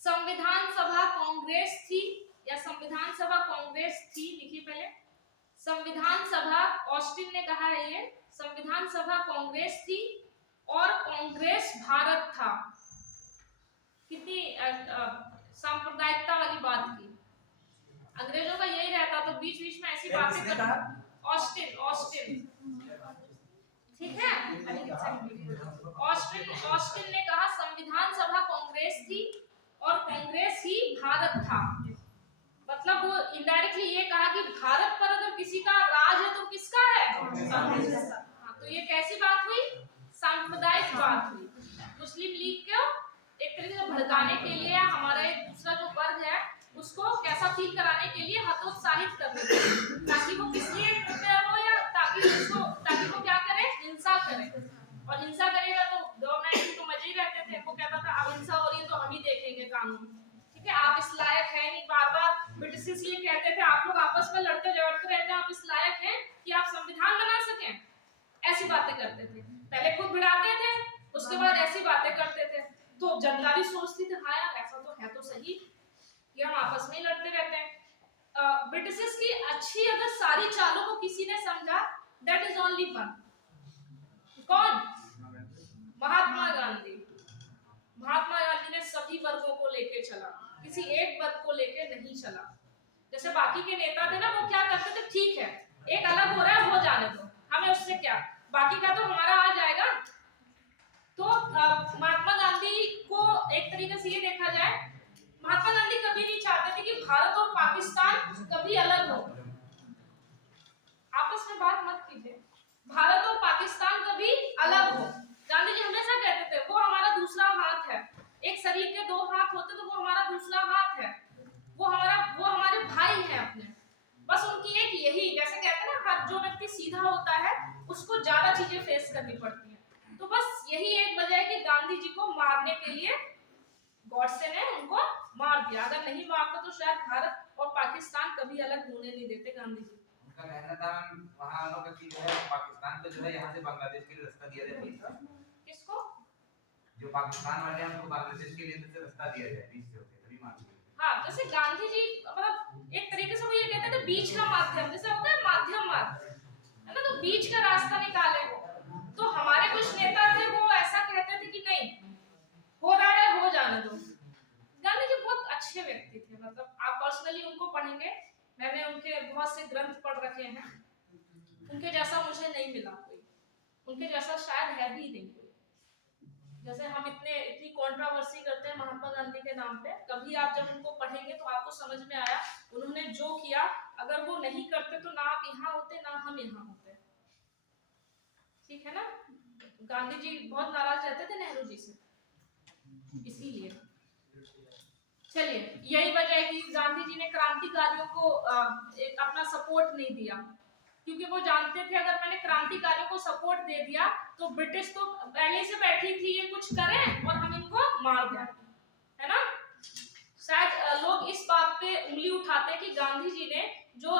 संविधान सभा कांग्रेस थी, या संविधान सभा कांग्रेस थी, लिखिए पहले। संविधान सभा, ऑस्टिन ने कहा है ये, संविधान सभा कांग्रेस थी और कांग्रेस भारत था। कितनी सांप्रदायिकता वाली बात की। अंग्रेजों का यही रहता, तो बीच बीच में ऐसी बातें कर। ऑस्टिन, ऑस्टिन, ठीक है। ऑस्टिन ने कहा संविधान सभा कांग्रेस थी और कांग्रेस ही भारत था। मतलब वो इनडायरेक्टली ये कहा कि भारत पर अगर किसी का राज है तो किसका है? हाँ, तो ये कैसी बात हुई? सांप्रदायिक बात हुई। मुस्लिम लीग को एक तरीके से भड़काने के लिए, हमारा एक दूसरा जो वर्ग है उसको कैसा फील कराने के लिए हतोत्साहित करने के लिए, ताकि वो किस लिए प्रिपेयर हो, या ताकि वो क्या करे? हिंसा करे। और हिंसा करेगा तो गवर्नमेंट तो मजे ही रहते थे। वो कहता था अब हिंसा हो रही है तो हम ही देखेंगे कानून, ठीक है, आप इस लायक है नहीं। बार बार ब्रिटिश ये कहते थे आप लोग आपस में लड़ते झगड़ते रहते हैं, आप इस लायक हैं कि आप संविधान बना सकें? ऐसी बातें करते थे। पहले खुद भिड़ाते थे, उसके बाद ऐसी बातें करते थे। तो जनता भी सोचती थी हाँ यार ऐसा तो है तो सही कि हम आपस में ही लड़ते रहते हैं। ब्रिटिश की अच्छी अगर सारी चालों को किसी ने समझा, दैट इज ओनली वन। कौन? महात्मा गांधी। महात्मा गांधी ने सभी वर्गों को लेके चला, किसी एक वर्ग को लेके नहीं चला। जैसे बाकी के नेता थे ना, वो क्या करते थे, ठीक है एक अलग हो रहा है वो जाने दो, हमें उससे क्या, बाकी का तो हमारा आ जाएगा। तो महात्मा गांधी को एक तरीके से ये देखा जाए, महात्मा गांधी कभी नहीं चाहते थे कि भारत और पाकिस्तान कभी अलग हो। आपस में बात मत कीजिए, भारत और पाकिस्तान कभी अलग हो। गांधी जी हमेशा कहते थे वो हमारा दूसरा हाथ है, एक शरीर के दो हाथ होते तो वो हमारा दूसरा हाथ है, वो हमारे भाई हैं अपने। बस उनकी एक यही, जैसे कहते हैं ना हर जो व्यक्ति सीधा होता है उसको ज्यादा चीजें फेस करनी पड़ती हैं। तो बस यही एक वजह है कि गांधी जी को मारने के लिए गॉडसे ने उनको मार दिया। अगर नहीं मारता तो शायद भारत और पाकिस्तान कभी अलग होने नहीं देते गांधी जी। उनका कहना था वहां वालों का कि जो है पाकिस्तान को जो है यहाँ से बांग्लादेश के लिए रास्ता दिया जाए। किसको? जो पाकिस्तान वाले हैं उनको बांग्लादेश के लिए से रास्ता दिया जाए, बीच से होके तभी मार दिया। हाँ, जैसे गांधी जी मतलब एक तरीके से वो ये कहते थे बीच का माध्यम, जैसे होता है माध्यम मार्ग, है ना, तो बीच का रास्ता निकाले। तो हमारे कुछ नेता थे वो ऐसा कहते थे कि नहीं हो रहा है पढ़ेंगे, मैंने उनके बहुत से ग्रंथ पढ़ रखे हैं, उनके जैसा मुझे नहीं मिला कोई, उनके जैसा शायद है भी नहीं कोई। जैसे हम इतनी कंट्रोवर्सी करते हैं महात्मा गांधी के नाम पे, कभी आप जब उनको पढ़ेंगे तो आपको समझ में आया उन्होंने जो किया, अगर वो नहीं करते तो ना आप यहाँ होते ना हम यहाँ होते। ठीक है ना। गांधी जी बहुत नाराज रहते थे नेहरू जी से, इसीलिए। चलिए, यही वजह है कि गांधी जी ने क्रांतिकारियों को एक अपना सपोर्ट नहीं दिया, क्योंकि वो जानते थे अगर मैंने क्रांतिकारियों को सपोर्ट दे दिया तो ब्रिटिश तो पहले से बैठी थी, ये कुछ करें और हम इनको मार दें, है ना। शायद लोग इस बात पे उंगली उठाते हैं कि गांधी जी ने जो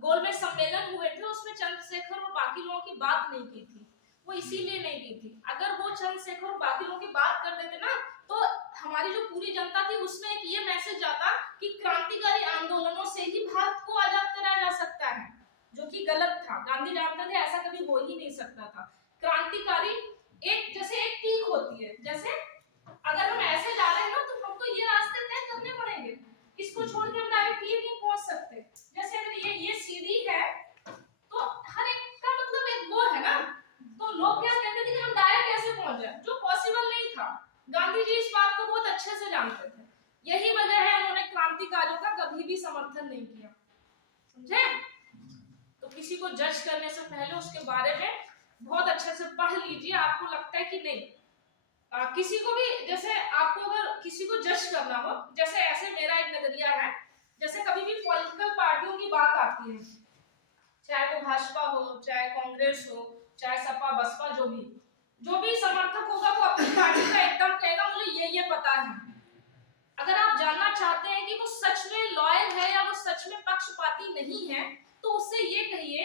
गोलमेज सम्मेलन हुए थे उसमें चंद्रशेखर और बाकी लोगों की बात नहीं की थी, वो इसीलिए नहीं की थी। अगर वो चंद्रशेखर और बाकी लोगों की बात कर देते ना तो हमारी जो पूरी जनता थी उसमें एक ये मैसेज आता कि क्रांतिकारी आंदोलनों से ही भारत को आजाद कराया जा सकता है, जो कि गलत था। गांधी जानते थे ऐसा कभी हो ही नहीं सकता था। क्रांतिकारी एक जैसे एक पीक होती है, जैसे अगर हम ऐसे जा रहे हैं ना तो हमको ये रास्ते तय करने पड़ेंगे, इसको छोड़ के हम डायरेक्ट ये नहीं पहुंच सकते। जैसे अगर ये सीढ़ी है तो हर एक का मतलब एक वो है ना, तो लोग क्या कहते थे कि हम डायरेक्ट ऐसे पहुंच जाए, जो पॉसिबल नहीं था। गांधी जी इस बात को बहुत अच्छे से जानते थे, यही वजह है उन्होंने क्रांतिकारियों का कभी भी समर्थन नहीं किया, समझे। तो किसी को जज करने से पहले उसके बारे में बहुत अच्छे से पढ़ लीजिए। आपको लगता है कि नहीं किसी को भी, जैसे आपको अगर किसी को जज करना हो, जैसे ऐसे मेरा एक नजरिया है, जैसे कभी भी पॉलिटिकल पार्टियों की बात आती है, चाहे वो भाजपा हो, चाहे कांग्रेस हो, चाहे सपा बसपा, जो भी समर्थक होगा वो अपनी पार्टी का एकदम कहेगा मुझे ये पता है। अगर आप जानना चाहते हैं कि वो सच में लॉयल है या वो सच में पक्षपाती नहीं है तो उससे ये कहिए,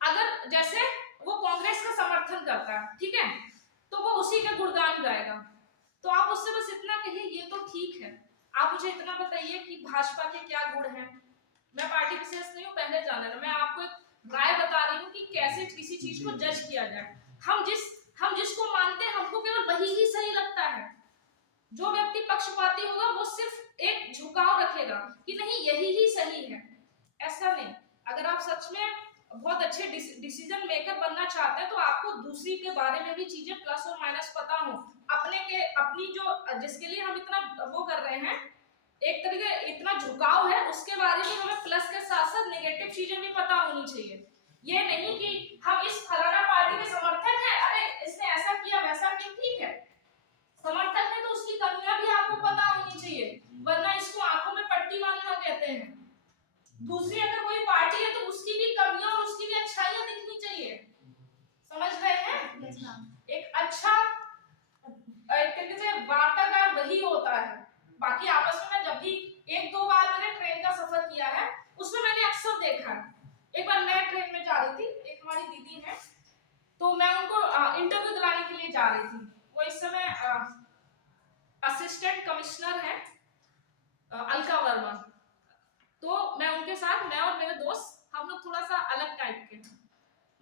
अगर जैसे वो कांग्रेस का समर्थन करता है, ठीक है, तो वो उसी का गुणगान गाएगा, तो आप उससे बस इतना कहिए ये तो ठीक है, आप मुझे इतना बताइए कि भाजपा के क्या गुण हैं। मैं पार्टी विशेष नहीं हूँ, पहले जाना है, मैं आपको एक राय बता रही हूँ कि कैसे किसी चीज को जज किया जाए। हम जिसको मानते हैं हमको केवल वही ही सही लगता है। जो व्यक्ति पक्षपाती होगा वो सिर्फ एक झुकाव रखेगा कि नहीं यही ही सही है, ऐसा नहीं। अगर आप सच में बहुत अच्छे डिसीजन मेकर बनना चाहते हैं तो आपको दूसरी के बारे में भी चीजें प्लस और माइनस पता हो, अपनी जो जिसके लिए हम इतना वो कर रहे हैं, एक तरीके इतना झुकाव है, उसके बारे में हमें प्लस के साथ साथ नेगेटिव चीजें भी पता होनी चाहिए। ये नहीं कि हम इस फलाना पार्टी के समर्थक हैं, अरे इसने ऐसा किया वैसा किया, ठीक है, समर्थक है तो उसकी कमियां भी आपको पता होनी चाहिए, वरना इसको आंखों में पट्टी बांधना कहते हैं। दूसरी अगर कोई पार्टी है तो उसकी भी कमियां और उसकी भी अच्छाइयां दिखनी चाहिए, समझ रहे हैं। एक अच्छा एक तरीके से वार्ताकार वही होता है। बाकी आपस में जब भी एक दो बार मैंने ट्रेन का सफर किया है उसमें मैंने अक्सर देखा है। एक बार मैं ट्रेन में जा रही थी, एक हमारी दीदी है, तो मैं उनको इंटरव्यू दिलाने के लिए जा रही थी। वो इस समय असिस्टेंट कमिश्नर है अलका वर्मा। तो मैं उनके साथ, मैं और मेरे दोस्त, हम लोग थोड़ा सा अलग टाइप के,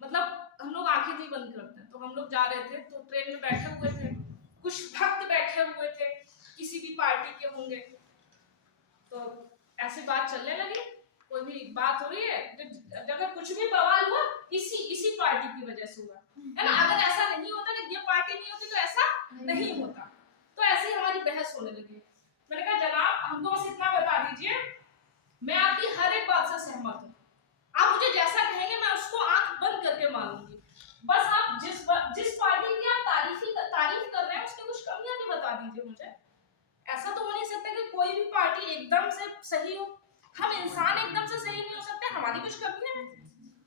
मतलब हम लोग आंखें नहीं बंद करते, तो हम लोग जा रहे थे, तो ट्रेन में बैठे हुए थे, कुछ भक्त बैठे हुए थे, किसी भी पार्टी के होंगे, तो ऐसी बात चलने लगी, कोई भी बात हो रही है, अगर कुछ भी बवाल हुआ इसी पार्टी की वजह से हुआ, है ना। अगर ऐसा नहीं होता कि ये पार्टी नहीं होती तो ऐसा नहीं होता, तो ऐसी हमारी बहस होने लगी। मैंने कहा जनाब हमको बस इतना बता दीजिए, मैं आपकी हर एक बात से सहमत हूँ, आप मुझे जैसा कहेंगे मैं उसको आंख बंद करके मानूंगी, बस आप जिस पार्टी की आप तारीफ कर रहे हैं उसकी कुछ कमियां भी बता दीजिए मुझे। ऐसा तो हो नहीं सकता कि कोई भी पार्टी एकदम से सही हो, हम इंसान एकदम से सही नहीं हो सकते, हमारी कुछ कमियां हैं।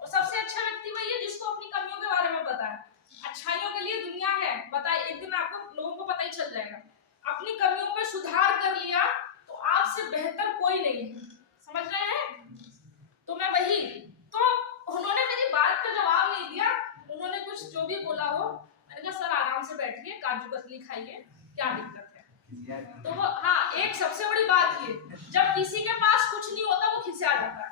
और सबसे अच्छा व्यक्ति वही है जिसको अपनी कमियों के बारे में पता है। अच्छाइयों के लिए दुनिया है, बताए एक दिन आपको लोगों को पता ही चल जाएगा। अपनी कमियों पे सुधार कर लिया तो आपसे बेहतर कोई नहीं है, समझ रहे हैं। तो मैं वही, तो उन्होंने मेरी बात का जवाब नहीं दिया, उन्होंने कुछ जो भी बोला हो, मैंने कहा सर आराम से बैठिए, काजू कतली खाइए, क्या दिक्कत है। तो वो हाँ, एक सबसे बड़ी बात ये, जब किसी के पास कुछ नहीं होता वो खिसिया जाता है।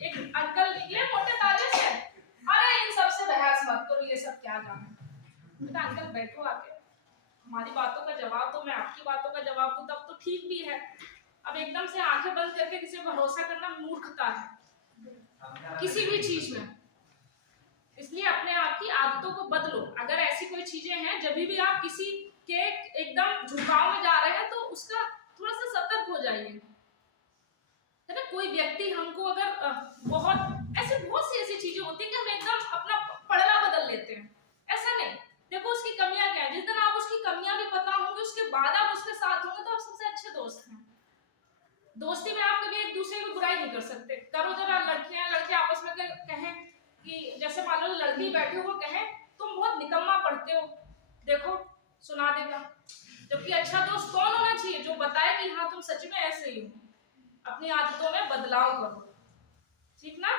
एक अंकल निकले मोटे ताजे से, अरे इन सबसे बहस मत करो, ये सब क्या जाने। बेटा अंकल बैठो आके, हमारी बातों का जवाब दो, मैं आपकी बातों का जवाब दूं तब तो ठीक भी है। अब एकदम से आंखें बंद करके किसी पर भरोसा करना मूर्खता है किसी भी चीज में। इसलिए अपने आप की आदतों को बदलो। अगर ऐसी कोई चीजें हैं जब भी आप किसी के एकदम झुकाव में जा रहे हैं तो उसका थोड़ा सा सतर्क हो जाइए, है ना। कोई व्यक्ति हमको अगर बहुत सी ऐसी चीजें होती है कि हम एकदम अपना पड़ला बदल लेते हैं, ऐसा नहीं। देखो उसकी कमियां क्या है, जिस दिन आप उसकी कमियां भी पता होंगे उसके बाद आप उसके साथ होंगे तो आप सबसे अच्छे दोस्त हैं। दोस्ती में आप कभी एक दूसरे की बुराई नहीं कर सकते। करो जरा, लड़कियां लड़के आपस में कहें कि जैसे मान लो लड़की बैठे हो कहें तुम बहुत निकम्मा पढ़ते हो, देखो सुना देगा। जबकि अच्छा दोस्त कौन होना चाहिए, जो बताए कि हाँ तुम सच में ऐसे ही हो, अपनी आदतों में बदलाव करो, ठीक ना।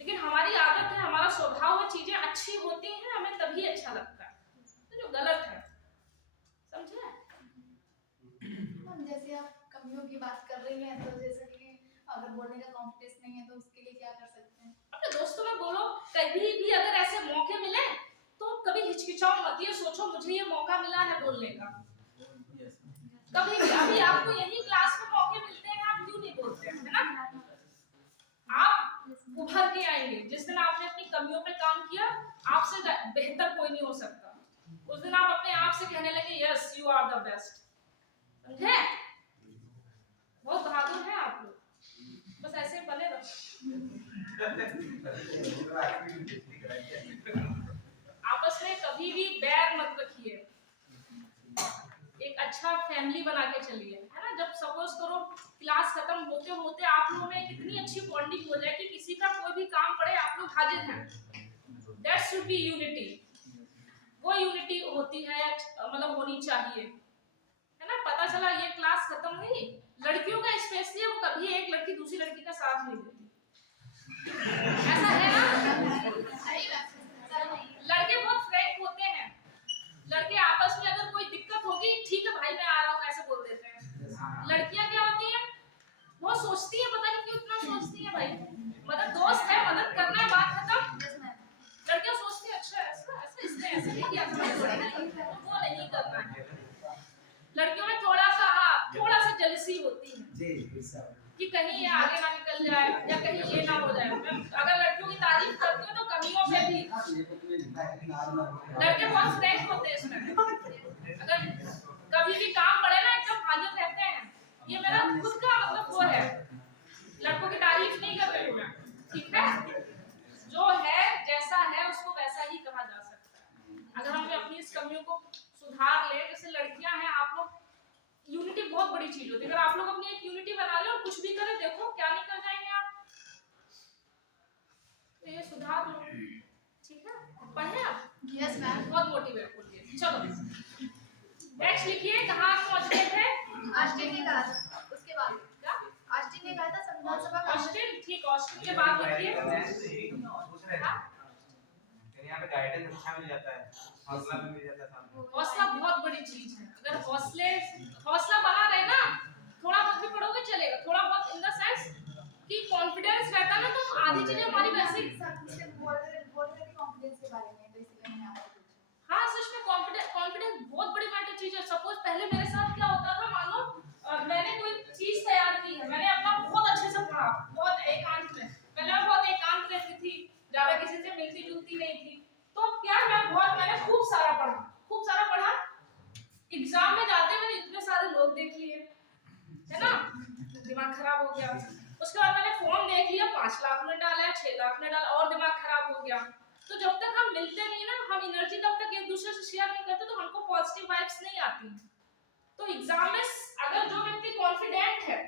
लेकिन हमारी आदत है, हमारा स्वभाव, वो चीजें अच्छी होती हैं हमें तभी अच्छा लगता है, तो जो गलत है, समझे। जैसे आप कमियों की बात कर रही हैं, तो जैसे कि अगर बोलने का कॉन्फिडेंस नहीं है तो उसके लिए क्या कर सकते हैं? अपने दोस्तों में बोलो। कभी भी अगर ऐसे मौके मिले तो कभी हिचकिचाओ मत, ये सोचो मुझे ये मौका मिला है बोलने का। कभी भी अभी आपको यही क्लास में मौके मिलते हैं, आप क्यों नहीं बोलते हैं, है ना। आप उभर के आएंगे जिस दिन आपने अपनी कमियों पे काम किया, आपसे बेहतर कोई नहीं हो सकता। उस दिन आप अपने आप से कहने लगे yes you are the best, समझे। बहुत बहादुर हैं आप लोग, बस ऐसे बने रहो। आपस में कभी भी बैर मत रखिए, एक अच्छा फैमिली बना के चलिए, है ना। जब सपोज करो क्लास खत्म होते होते आप लोगों में कितनी अच्छी बॉन्डिंग हो जाए कि किसी का कोई भी काम पड़े आप लोग हाजिर हैं, दैट शुड बी यूनिटी। वो यूनिटी होती है, मतलब होनी चाहिए, है ना। पता चला ये क्लास खत्म हुई, लड़कियों का स्पेशली वो कभी एक लड़की दूसरी लड़की का साथ नहीं देती, ऐसा है ना। लड़के बहुत फ्रैंक होते हैं, लड़के आपस में अगर कोई दिक्कत होगी ठीक है भाई मैं आ रहा हूँ ऐसे बोल देते हैं। लड़कियां क्या होती हैं, वो सोचती है, पता नहीं क्यों इतना सोचती है, भाई मदद दोस्त है मदद करना है बात खत्म। लड़कियां सोचती है अच्छा ऐसा ऐसा इसने ऐसे नहीं किया तो वो नहीं करना है। लड़कियों में थोड़ा सा जलसी होती है कि कहीं ये आगे ना निकल जाए या कहीं ये ना हो जाए। मैं अगर लड़कियों की तारीफ करती हूँ तो कमियों पे भी, लड़के बहुत फ्रैंक होते हैं इसमें। अगर कभी भी काम पड़े ना एकदम हाजिर रहते हैं। ये मेरा खुद का मतलब वो है, लड़कों की तारीफ नहीं कर रही हूँ मैं, ठीक है। जो है जैसा है उसको वैसा ही कहा जा सकता है। अगर हम अपनी इस कमियों को सुधार ले, जैसे लड़कियां हैं आप लोग, यूनिटी बहुत बड़ी चीज होती है। अगर आप लोग अपनी एक यूनिटी बना ले और कुछ भी करें, देखो क्या नहीं कर जाएंगे आप। तो ये सुधार लो, ठीक है। पढ़े आप? Yes ma'am. बहुत मोटिवेट होइए। चलो नेक्स्ट लिखिए, कहाँ पहुंच गए थे। ऑस्टिन ने कहा था, उसके बाद क्या ऑस्टिन ने कहा था संविधान सभा का ऑस्टिन, ठीक, ऑस्टिन के बाद लिखिए। यहाँ पे गाइडेंस अच्छा मिल जाता है, हौसला भी मिल जाता है सामने। हौसला बहुत बड़ी चीज है। अगर हौसला बना रहे ना, थोड़ा बहुत भी पढ़ोगे चलेगा, थोड़ा बहुत इन द सेंस कि कॉन्फिडेंस रहता है ना, तो आधी चीजें हमारी वैसे बोलने के कॉन्फिडेंस के बारे में, तो इसलिए मैंने आपको पूछा। हाँ सच में कॉन्फिडेंस बहुत बड़ी मैटर चीज है। सपोज पहले मेरे साथ क्या होता था, मान लो मैंने कोई चीज तैयार की है, मैंने अपना बहुत अच्छे से पढ़ा, बहुत एकांत में, पहले मैं बहुत एकांत रहती थी, ज्यादा किसी से मिलती जुलती नहीं थी, तो क्या मैंने खूब सारा पढ़ा। एग्जाम में जाते मैंने इतने सारे लोग देख लिए, है ना, दिमाग खराब हो गया। उसके बाद मैंने फॉर्म देख लिया, 5 लाख में डाला है, 6 लाख में डाला, और दिमाग खराब हो गया। तो जब तक हम मिलते नहीं ना, हम एनर्जी तब तक एक दूसरे से शेयर नहीं करते, तो हमको पॉजिटिव वाइब्स नहीं आती। तो एग्जाम में अगर जो व्यक्ति कॉन्फिडेंट है,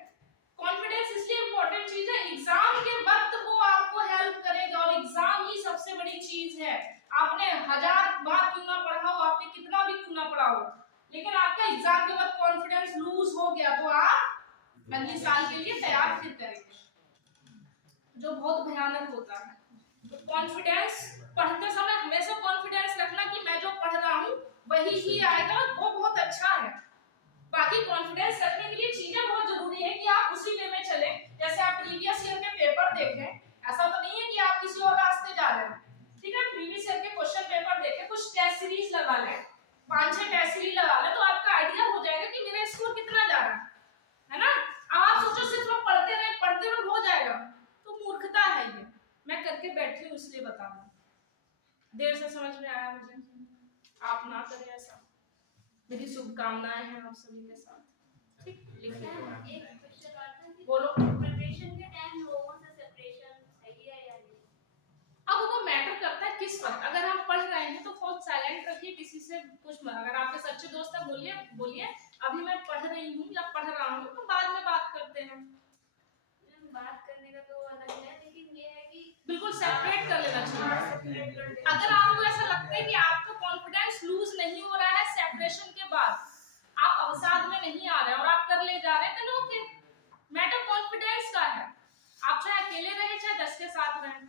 कॉन्फिडेंस इसलिए इंपॉर्टेंट चीज है, एग्जाम के वक्त वो आपको हेल्प करेगा, और एग्जाम ही सबसे बड़ी चीज है। आपने 1000 बार क्यों ना पढ़ा हो, आपने कितना भी क्यों ना पढ़ा हो, लेकिन आपका एग्जाम के वक्त कॉन्फिडेंस लूज हो गया तो आप अगले साल के लिए तैयार फिर करेंगे, जो बहुत भयानक होता है। तो कॉन्फिडेंस पढ़ते समय हमेशा कॉन्फिडेंस रखना कि मैं जो पढ़ रहा हूँ वही ही आएगा, वो बहुत अच्छा है। बाकी कॉन्फिडेंस रखने के लिए चीजें बहुत जरूरी है कि आप उसी वे में चले, जैसे आप प्रीवियस ईयर के पेपर देखें, ऐसा तो नहीं है कि आप किसी और रास्ते जा रहे हैं, ठीक है। प्रीवियस ईयर के क्वेश्चन पेपर देखें, कुछ टेस्ट सीरीज लगा लें, 5-6 टेस्ट सीरीज लगा लें, तो आपका आइडिया हो जाएगा कि मेरा स्कोर कितना जा रहा है ना। करके बैठी हूँ इसलिए बता रहा हूँ। देर से समझ में आया मुझे, आप ना करें ऐसा। मेरी शुभकामनाएं हैं आप सभी के साथ। ठीक, लिखिए। एक क्वेश्चन और था कि बोलो। प्रिपरेशन के टाइम लोगों से सेपरेशन सही है या नहीं? अब वो मैटर करता है किस वक्त। अगर हम पढ़ रहे हैं तो फोन साइलेंट रखिए, किसी से कुछ मत। अगर आपके सच्चे दोस्त हैं बोलिए बोलिए अभी मैं पढ़ रही हूँ या पढ़ रहा हूँ, तो बाद में बात करते हैं। बात करने का तो अलग है, लेकिन ये है कि बिल्कुल सेपरेट कर लेना चाहिए। अगर आपको ऐसा लगता है कि आपका कॉन्फिडेंस लूज नहीं हो रहा है सेपरेशन के बाद, आप अवसाद में नहीं आ रहे हैं और आप कर ले जा रहे हैं, तो ओके, मैटर कॉन्फिडेंस का है। आप चाहे अकेले रहे चाहे 10 के साथ रहें।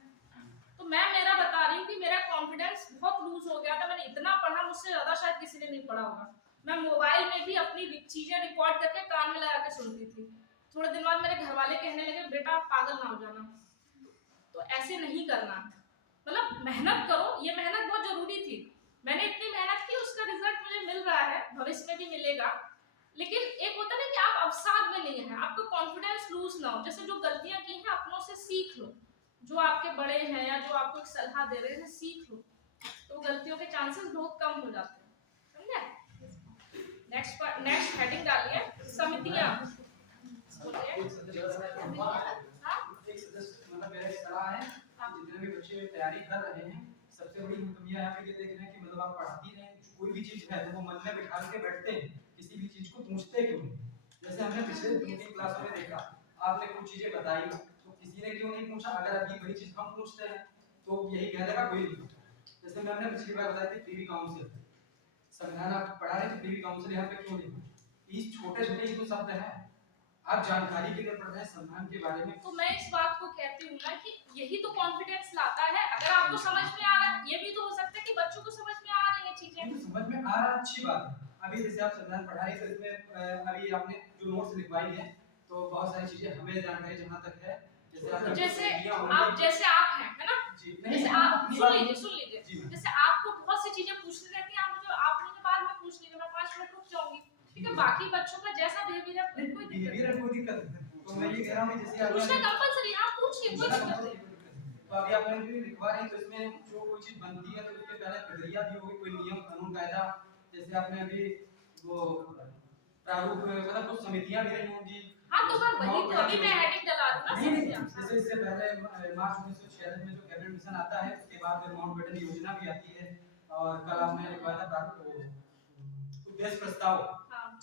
तो मैं मेरा बता रही हूँ कि मेरा कॉन्फिडेंस बहुत लूज हो गया था। मैंने इतना पढ़ा, मुझसे ज्यादा शायद किसी ने नहीं पढ़ा होगा। मैं मोबाइल में भी अपनी चीजें रिकॉर्ड करके कान में लगा के सुनती थी। थोड़े दिन बाद मेरे घर वाले कहने लगे बेटा आप पागल ना हो जाना। तो ऐसे नहीं करना, मतलब मेहनत करो, ये मेहनत बहुत जरूरी थी। मैंने इतनी मेहनत की, उसका रिजल्ट मुझे मिल रहा है, भविष्य में भी मिलेगा। लेकिन एक होता है ना कि आप अवसाद में नहीं है, आपको कॉन्फिडेंस लूज ना हो। जैसे जो गलतियां की हैं अपनों से सीख लो, जो आपके बड़े हैं या जो आपको एक सलाह दे रहे हैं सीख लो, तो गलतियों के चांसेस बहुत कम हो जाते हैं। समझे? नेक्स्ट हेडिंग डालिए, समितियां। एक सदस्य मतलब मेरा एक सलाह है, जितने भी बच्चे तैयारी कर रहे हैं, सबसे बड़ी कमी यहाँ पे ये देख रहे हैं कि मतलब आप पढ़ाती हैं, कोई भी चीज है तो वो मन में बिठा के बैठते हैं, किसी भी चीज को पूछते क्यों नहीं। जैसे हमने पिछले 2-3 क्लासों में देखा, आपने कुछ चीजें बताई तो किसी ने क्यों नहीं पूछा। अगर अभी वही चीज हम पूछते हैं तो यही कह देगा कोई नहीं पूछा। जैसे मैंने पिछली बार बताई थी प्रीवी काउंसिल, संविधान आप पढ़ा रहे थे, प्रीवी काउंसिल यहाँ पे क्यों नहीं पूछा। इस छोटे छोटे ही तो शब्द हैं, आप जानकारी के लिए पढ़ रहे हैं संविधान के बारे में। तो मैं इस बात को कहती हूँ ना कि यही तो कॉन्फिडेंस लाता है। अगर आपको समझ में आ रहा है, ये भी तो हो सकता है कि बच्चों को समझ में आ रही है चीजें। तो समझ में आ रहा, अच्छी बात है। अभी जैसे आप संविधान पढ़ा रहे थे, इसमें अभी आपने जो नोट्स लिखवाई है तो बहुत सारी चीजें हमें जानकारी जहाँ तक है, जैसे आप हैं, है ना? जैसे आप सुन लीजिए, जैसे आपको बहुत सी चीजें पूछनी रहती हैं, आप मुझे आपने बाद में पूछ लीजिए, मैं 5 मिनट रुक जाऊंगी। ठीक है, बाकी बच्चों का जैसा बिहेवियर है कोई दिक्कत नहीं। तो मैं ये कह रहा हूं कि जैसे पूछना कंपलसरी, आप पूछिए, कोई दिक्कत नहीं। तो अभी आपने जो लिखवा रहे हैं तो इसमें जो कोई चीज बनती है तो उसके पहले प्रक्रिया भी होगी, कोई नियम कानून कायदा। जैसे आपने अभी वो प्रारूप मतलब कुछ समितियां भी रही होंगी। हाँ, तो मैं वही तो अभी मैं हेडिंग डला दूं ना समितियां। जैसे इससे पहले मार्च 1946 में जो कैबिनेट मिशन आता है, उसके बाद फिर माउंटबेटन योजना भी आती है, और कल आपने लिखवाया था उद्देश्य प्रस्ताव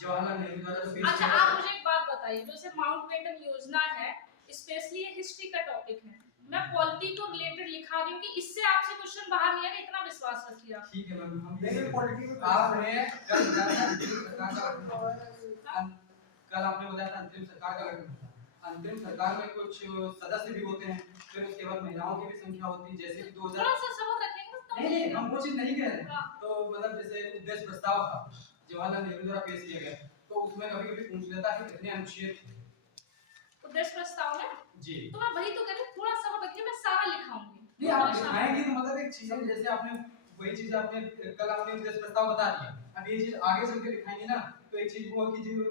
जवाहरलाल नेहरू द्वारा जो पेश अच्छा, किया। आप मुझे एक बात बताइए, जैसे माउंटबेटन योजना है, स्पेशली ये हिस्ट्री का टॉपिक है, मैं पॉलिटी को रिलेटेड लिखा रही हूँ कि इससे आपसे क्वेश्चन बाहर नहीं आएगा, इतना विश्वास रखिए आप। ठीक है मैम, हम लेकिन पॉलिटी आपने कल आपने बताया था अंतरिम सरकार का गठन होता है। अंतरिम सरकार में कुछ सदस्य भी होते हैं, फिर उसके बाद महिलाओं की भी संख्या होती है, जैसे कि 2000 थोड़ा सा सबर रखेंगे तो नहीं हम वो चीज नहीं कह रहे। तो मतलब जैसे उद्देश्य प्रस्ताव था जवाहरलाल नेहरू द्वारा पेश किया गया, तो उसमें कभी-कभी पूछ लेता है कि कितने अनुच्छेद थे उद्देश्य प्रस्ताव में जी। तो मैं वही तो कह रही हूं, थोड़ा सबर रखिए, मैं सारा लिखाऊंगी। नहीं आप लिखाएंगे तो मतलब एक चीज है, जैसे आपने वही चीज आपने कल आपने उद्देश्य प्रस्ताव बता दिया, अब ये चीज आगे चल के लिखाएंगे ना, तो एक चीज वो कीजिए,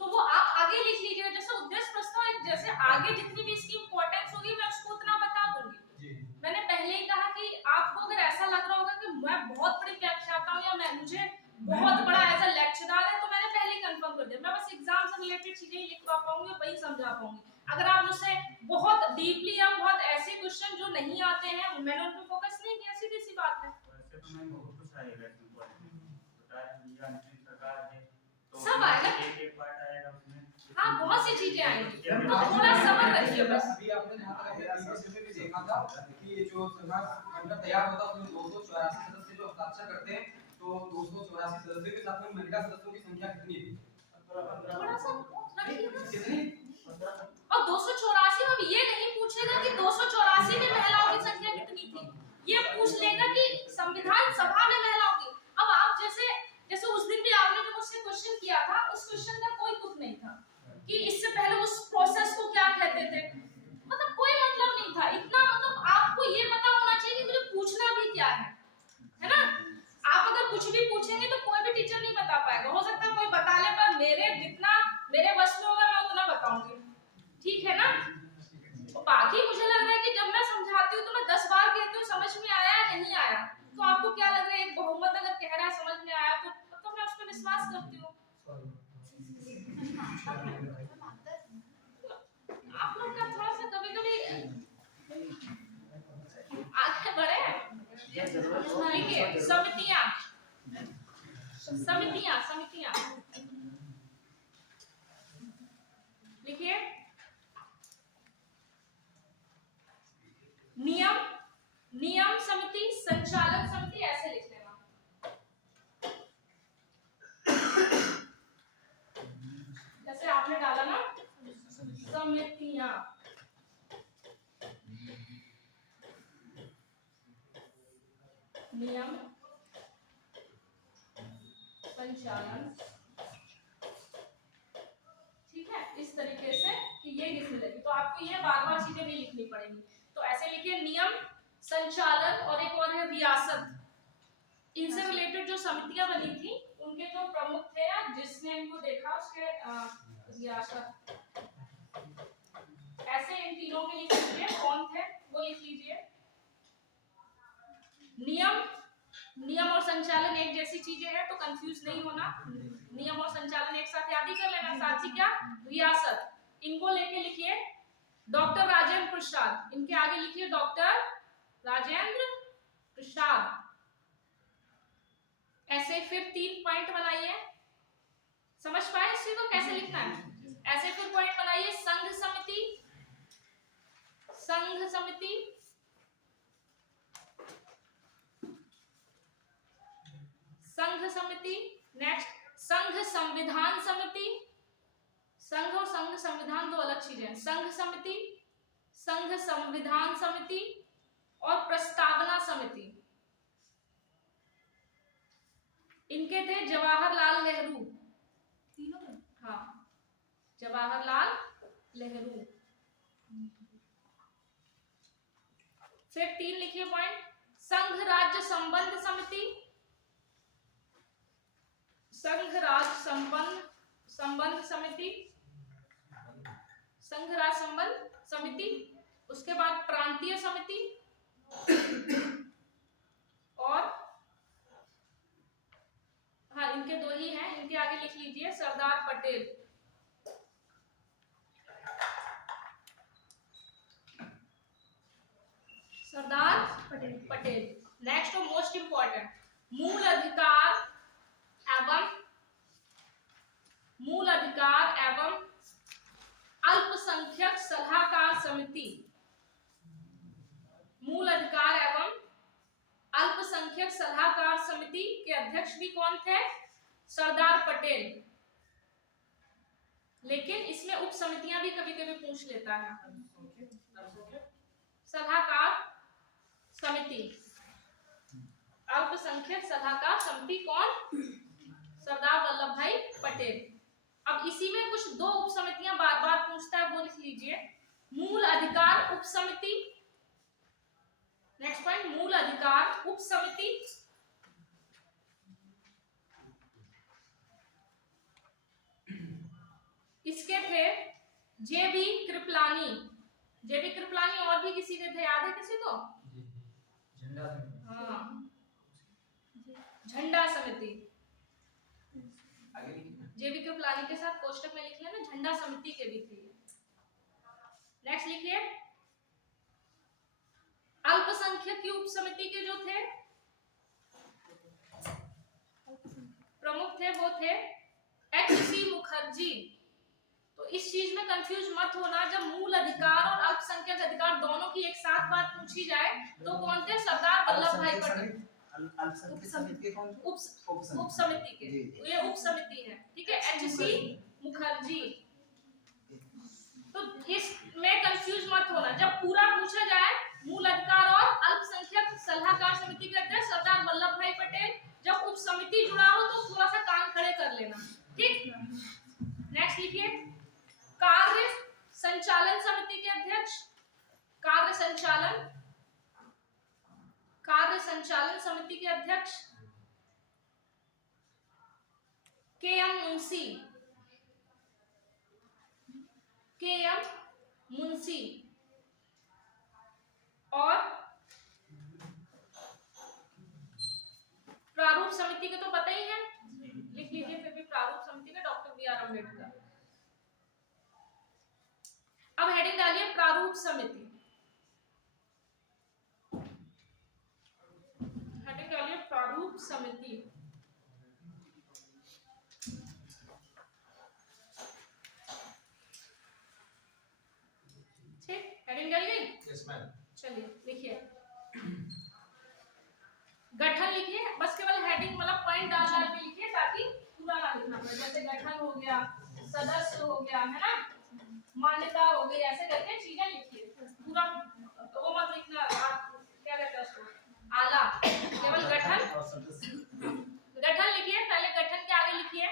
तो वो आप आगे लिख लीजिएगा। जैसे उद्देश्य प्रस्ताव एक जैसे आगे जितनी भी इसकी इंपॉर्टेंस होगी मैं उसको उतना बता दूंगी जी। मैंने पहले ही कहा कि आपको अगर ऐसा लग रहा होगा कि मैं बहुत बड़ी व्याख्याता हूं या मैं मुझे बहुत बड़ा एज अ लेक्चरर है, तो मैंने पहले ही कंफर्म कर दिया। मैं बस एग्जाम से रिलेटेड चीजें ही लिखवा पाऊंगी और वही समझा पाऊंगी। अगर आप मुझसे बहुत डीपली या बहुत ऐसे क्वेश्चन जो नहीं आते हैं मैंने उन पे फोकस नहीं किया, सीधी सी बात है। वैसे तो मैं बहुत कुछ आएगा इसमें, बता दिया अंतिम सरकार है तो सब आएगा, एक पार्ट आएगा उसमें। हाँ बहुत सी चीजें आएंगी, तो थोड़ा सब्र रखिए बस। अभी आपने जहां तक अपने में भी देखा था कि ये जो संविधान खंड तैयार होता है उसमें 284 सदस्य जो हस्ताक्षर करते हैं, तो 284 सदस्यों के साथ में महिला सदस्यों की संख्या कितनी थी? थोड़ा सा रखिए ना। कितनी? और 284 में ये नहीं पूछेगा कि 284 में महिलाओं की संख्या कितनी थी, ये पूछ लेगा कि संविधान सभा में महिलाओं की। अब आप जैसे उस दिन भी आपने जो मुझसे क्वेश्चन किया था, उस क्वेश्चन का कोई तुक नहीं था कि इससे पहले उस प्रोसेस को क्या कहते थे, मतलब कोई मतलब नहीं था इतना। मतलब आपको ये पता होना चाहिए कि मुझे पूछना भी क्या है ना? आप अगर कुछ भी पूछेंगे तो कोई भी टीचर नहीं बता पाएगा। हो सकता है कोई बता ले, पर मेरे जितना मेरे बस में होगा मैं उतना बताऊंगी, ठीक है ना? तो बाकी मुझे लग रहा है कि जब मैं समझाती हूँ तो मैं 10 समझ में आया या नहीं आया? तो आपको क्या लग रहा है, एक बहुमत अगर कह रहा है समझ में आया तो मैं उस पर विश्वास करती हूँ। आप लोग का थोड़ा सा कभी कभी आगे बढ़े। देखिए समितियां समितियां समितियां लिखिए। नियम नियम समिति, संचालन समिति, ऐसे लिख लेना। जैसे आपने डाला ना समितियां, नियम संचालन, ठीक है, इस तरीके से कि ये किसने लगी, तो आपको ये बार बार चीजें नहीं लिखनी पड़ेंगी। तो ऐसे लिखिए नियम, संचालन और एक और है रियासत। इनसे रिलेटेड जो समितियां बनी थी उनके जो प्रमुख थे या जिसने इनको देखा उसके रियासत। ऐसे इन तीनों के लिख लीजिए कौन थे वो लिख लीजिए। नियम और संचालन एक जैसी चीजें हैं तो कंफ्यूज नहीं होना। नियम और संचालन एक साथ याद ही कर लेना। साथ ही क्या रियासत, इनको लेके लिखिए डॉक्टर राजेंद्र प्रसाद, इनके आगे लिखिए डॉक्टर राजेंद्र प्रसाद। ऐसे फिर 3 पॉइंट बनाइए, समझ पाए इसी को कैसे लिखना है। ऐसे फिर पॉइंट बनाइए संघ समिति, संघ समिति, संघ समिति। नेक्स्ट संघ संविधान समिति। संघ और संघ संविधान दो अलग चीजें हैं। संघ समिति, संघ संविधान समिति और प्रस्तावना समिति। इनके थे जवाहरलाल नेहरू, तीनों, हाँ जवाहरलाल नेहरू। फिर 3 लिखिए पॉइंट। संघ राज्य संबंध समिति, संघ राज्य संबंध समिति, संघ राज्य संबंध समिति। उसके बाद प्रांतीय समिति और हाँ इनके 2 ही हैं, इनके आगे लिख लीजिए सरदार पटेल। सरदार पटेल। नेक्स्ट और मोस्ट इंपॉर्टेंट मूल अधिकार एवं अल्पसंख्यक सलाहकार समिति। मूल अधिकार एवं अल्पसंख्यक सलाहकार समिति के अध्यक्ष भी कौन थे? सरदार पटेल। लेकिन इसमें उप समितियां भी कभी कभी पूछ लेता है। सलाहकार समिति, अल्पसंख्यक सलाहकार समिति कौन? सरदार वल्लभ भाई पटेल। अब इसी में कुछ 2 उप समितियां बार बार पूछता है, वो लिख लीजिए। मूल अधिकार उप समिति, नेक्स्ट पॉइंट मूल अधिकार उप समिति, इसके थे जेबी कृपलानी। जेबी कृपलानी और भी किसी के थे, याद है किसी को? हाँ झंडा समिति। जेबी कृपलानी के साथ कोष्टक में लिख लेना झंडा समिति के भी थे। नेक्स्ट लिखिए अल्पसंख्यक की उप समिति के जो थे प्रमुख थे वो थे एच.सी. मुखर्जी। तो इस चीज में कंफ्यूज मत होना, जब मूल अधिकार और अल्पसंख्यक अधिकार दोनों की एक साथ बात पूछी जाए तो कौन थे? सरदार वल्लभ भाई पटेल। अल्पसंख्यक समिति के कौन? उप समिति के, ये उप समिति है, ठीक है, एच.सी. मुखर्जी। तो इसमें कंफ्यूज मत होना, जब पूरा पूछा जाए मूल अधिकार और अल्पसंख्यक सलाहकार समिति के अध्यक्ष सरदार वल्लभ भाई पटेल, जब उप समिति जुड़ा हो तो थोड़ा सा कान खड़े कर लेना, ठीक। नेक्स्ट लिखिए कार्य संचालन समिति के अध्यक्ष, कार्य संचालन समिति के अध्यक्ष के.एम. मुंशी और प्रारूप समिति के तो पता ही है, लिख लीजिए फिर भी प्रारूप समिति के डॉक्टर बी आर अम्बेडकर। अब हेडिंग डालिए प्रारूप समिति, हेडिंग डालिए प्रारूप समिति। ठीक, हेडिंग डाल गई? Yes ma'am. चलिए लिखिए, गठन लिखिए, बस केवल हेडिंग मतलब पॉइंट डाल डाल के लिखिए ताकि पूरा ना लिखना पड़े। जैसे गठन हो गया, सदस्य हो गया, है ना, मान्यता हो गई, ऐसे करके चीजें लिखिए। पूरा वो मत लिखना, आप क्या कहते हैं उसको, आला, केवल गठन। गठन लिखिए, पहले गठन के आगे लिखिए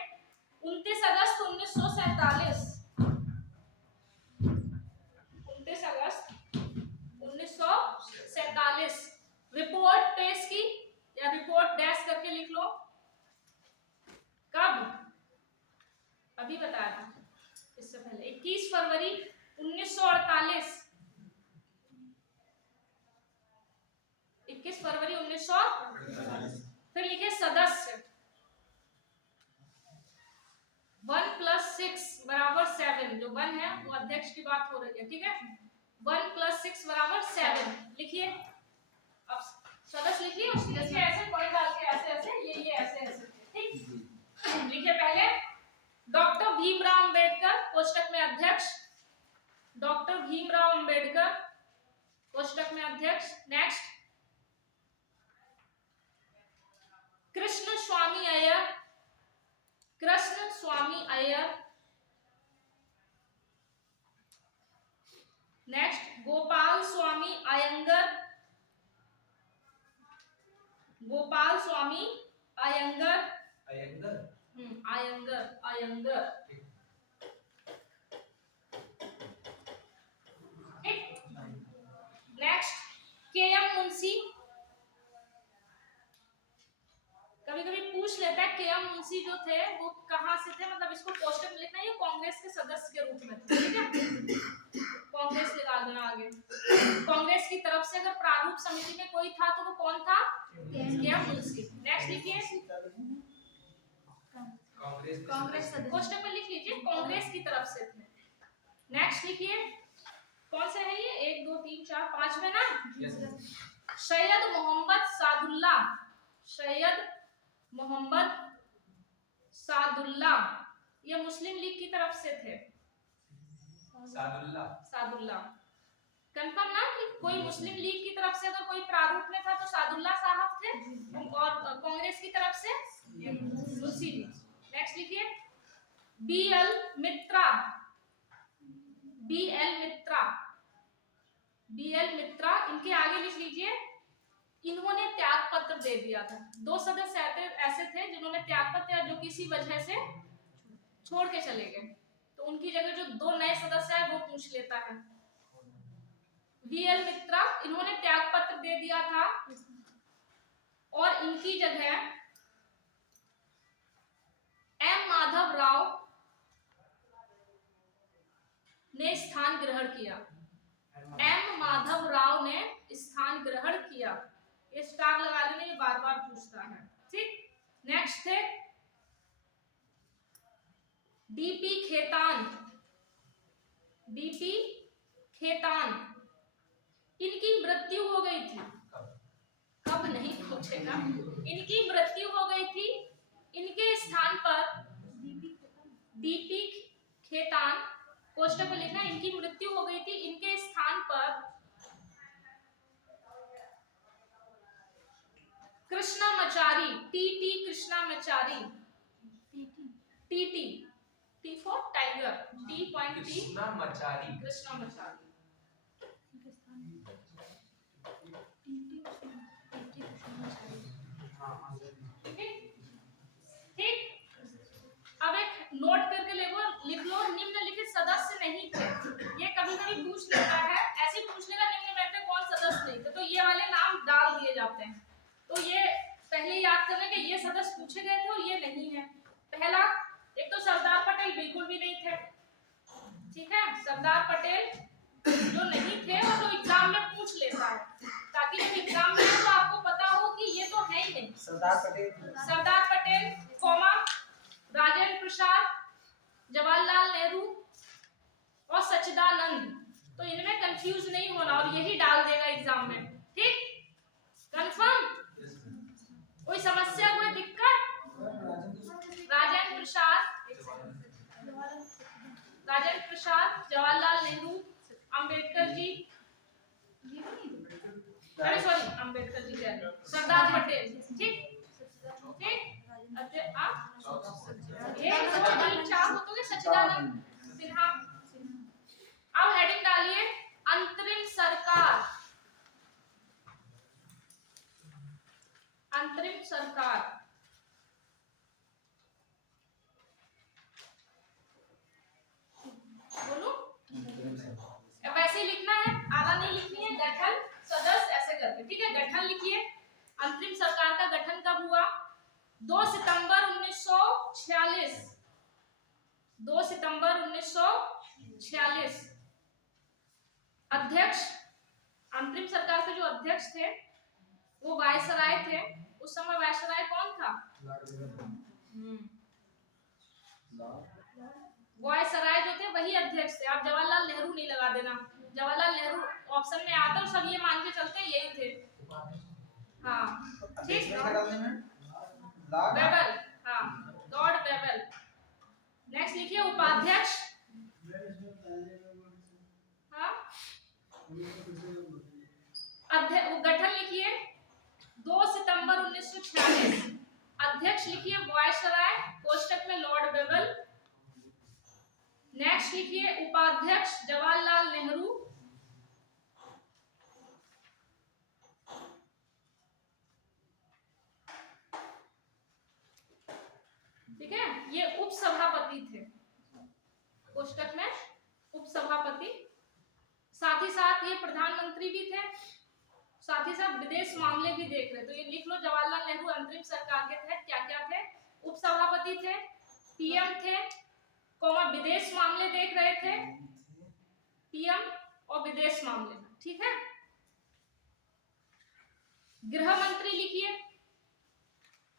29 अगस्त 1947, 29 अगस्त 1947 रिपोर्ट पेश की, या रिपोर्ट डैश करके लिख लो। कब? अभी बताया था इससे पहले, 21 फरवरी 1948, 21 फरवरी 1948। फिर लिखे सदस्य 1 + 6 = 7, जो 1 है वो अध्यक्ष की बात हो रही है, ठीक है। 1 + 6 = 7 लिखिए। अब सदस्य लिखिए, उसके जैसे ऐसे पॉइंट डाल के ऐसे ऐसे, ये ऐसे ऐसे, ठीक। लिखिए पहले डॉक्टर भीमराव अंबेडकर, कोष्टक में अध्यक्ष, डॉक्टर भीमराव अंबेडकर, कोष्टक में अध्यक्ष। नेक्स्ट कृष्ण स्वामी अय्यर, कृष्ण स्वामी अय्यर। नेक्स्ट गोपाल स्वामी अयंगर, गोपाल स्वामी अयंगर, अयंगर, अयंगर, अयंगर, ठीक। Next KM. मुंशी, कभी कभी पूछ लेता है के.एम. मुंशी जो थे वो कहाँ से थे, मतलब इसको कोष्टक में लिखना है, ये कांग्रेस के सदस्य के रूप में थे, ठीक है। कांग्रेस लगा देना आगे। कांग्रेस की तरफ से अगर प्रारूप समिति में कोई था तो वो कौन था? के.एम. मुंशी। नेक्स्ट लिखिए कांग्रेस कोष्टक में लिख लीजिए, कांग्रेस की तरफ से थे। नेक्स्ट लिखिए कौन से है ये, 1 2 3 4 5 में ना। सैयद मोहम्मद सादुल्ला, सैयद मोहम्मद सादुल्ला, ये मुस्लिम लीग की तरफ से थे। सादुल्ला, सादुल्ला कंफर्म ना कि कोई मुस्लिम लीग की तरफ से अगर कोई प्रारूप में था तो सादुल्ला साहब थे, और कांग्रेस की तरफ से मुंशी जी। नेक्स्ट लिखिए बी.एल. मित्रा, बी.एल. मित्रा, बी.एल. मित्रा, इनके आगे लिख लीजिए इन्होंने त्याग पत्र दे दिया था। 2 सदस्य ऐसे थे जिन्होंने त्याग पत्र, जो किसी वजह से छोड़ के चले गए, तो उनकी जगह जो 2 नए सदस्य है वो पूछ लेता है। बी.एल. मित्रा, इन्होंने त्याग पत्र दे दिया था और इनकी जगह एम. माधव राव ने स्थान ग्रहण किया। एम. माधव राव ने स्थान ग्रहण किया। ये स्टार लगा लेना, ये बार बार पूछता है, ठीक। नेक्स्ट थे डी.पी. खेतान, डी.पी. खेतान, इनकी मृत्यु हो गई थी। कब नहीं पूछेगा, इनकी मृत्यु हो गई थी। इनके स्थान पर डी.पी. खेतान, कोष्टक में लिखना, इनकी मृत्यु हो गई थी, इनके स्थान पर Krishnamachari, TT. Krishnamachari, TT. T for tiger, TT. Krishnamachari, Krishnamachari. ठीक, अब एक नोट करके लिख लो, निम्नलिखित सदस्य नहीं थे। ये कभी कभी पूछ लेता है, ऐसे पूछ लेगा निम्न में कौन सदस्य नहीं थे, तो ये वाले नाम डाल दिए जाते हैं। तो ये पहले याद करना कि ये सदस्य पूछे गए थे और ये नहीं है। पहला, एक तो सरदार पटेल बिल्कुल भी नहीं थे, ठीक है, सरदार पटेल जो नहीं थे और जो एग्जाम में पूछ लेता है, ताकि जब एग्जाम में तो आपको पता हो कि कि ये तो है ही नहीं। सरदार पटेल, सरदार पटेल, कॉमा, राजेंद्र प्रसाद, जवाहरलाल नेहरू और सच्चिदानंद। तो इनमें कंफ्यूज नहीं होना और यही डाल देगा एग्जाम में, ठीक? कंफर्म? कोई समस्या, कोई दिक्कत? राजेंद्र प्रसाद, जवाहरलाल नेहरू, अंबेडकर जी, अरे सॉरी अंबेडकर जी कह रहे, सरदार पटेल, ठीक ठीक। ये चार होते सच्चिदानंद सिन्हा। अब हेडिंग डालिए अंतरिम सरकार। अंतरिम सरकार, बोलो। वैसे ही लिखना है, आधा नहीं लिखनी है। गठन सदस्य ऐसे करके, ठीक है? गठन लिखिए। अंतरिम सरकार का गठन कब हुआ? 2 सितंबर 1946। 2 सितंबर 1946। अध्यक्ष, अंतरिम सरकार के जो अध्यक्ष थे वो वायसराय थे। उस समय वायसराय कौन था? वायसराय जो थे वही अध्यक्ष थे। आप जवाहरलाल नेहरू नहीं लगा देना, जवाहरलाल नेहरू ऑप्शन में आता और सब ये मान के चलते यही थे। हाँ ठीक। वेबल, हाँ लॉर्ड वेबल। नेक्स्ट लिखिए उपाध्यक्ष। हाँ गठन लिखिए 2 सितंबर 1946। अध्यक्ष लिखिए वायसराय, कोष्टक में लॉर्ड वेबल। नेक्स्ट लिखिए उपाध्यक्ष जवाहरलाल नेहरू। ठीक है, ये उपसभापति थे, कोष्टक में उपसभापति। साथ ही साथ ये प्रधानमंत्री भी थे, साथ ही साथ विदेश मामले भी देख रहे। तो ये लिख लो जवाहरलाल नेहरू अंतरिम सरकार के तहत क्या क्या थे? उपसभापति थे, पीएम थे, कौमा विदेश मामले देख रहे थे, पीएम और विदेश मामले, ठीक है? गृह मंत्री लिखिए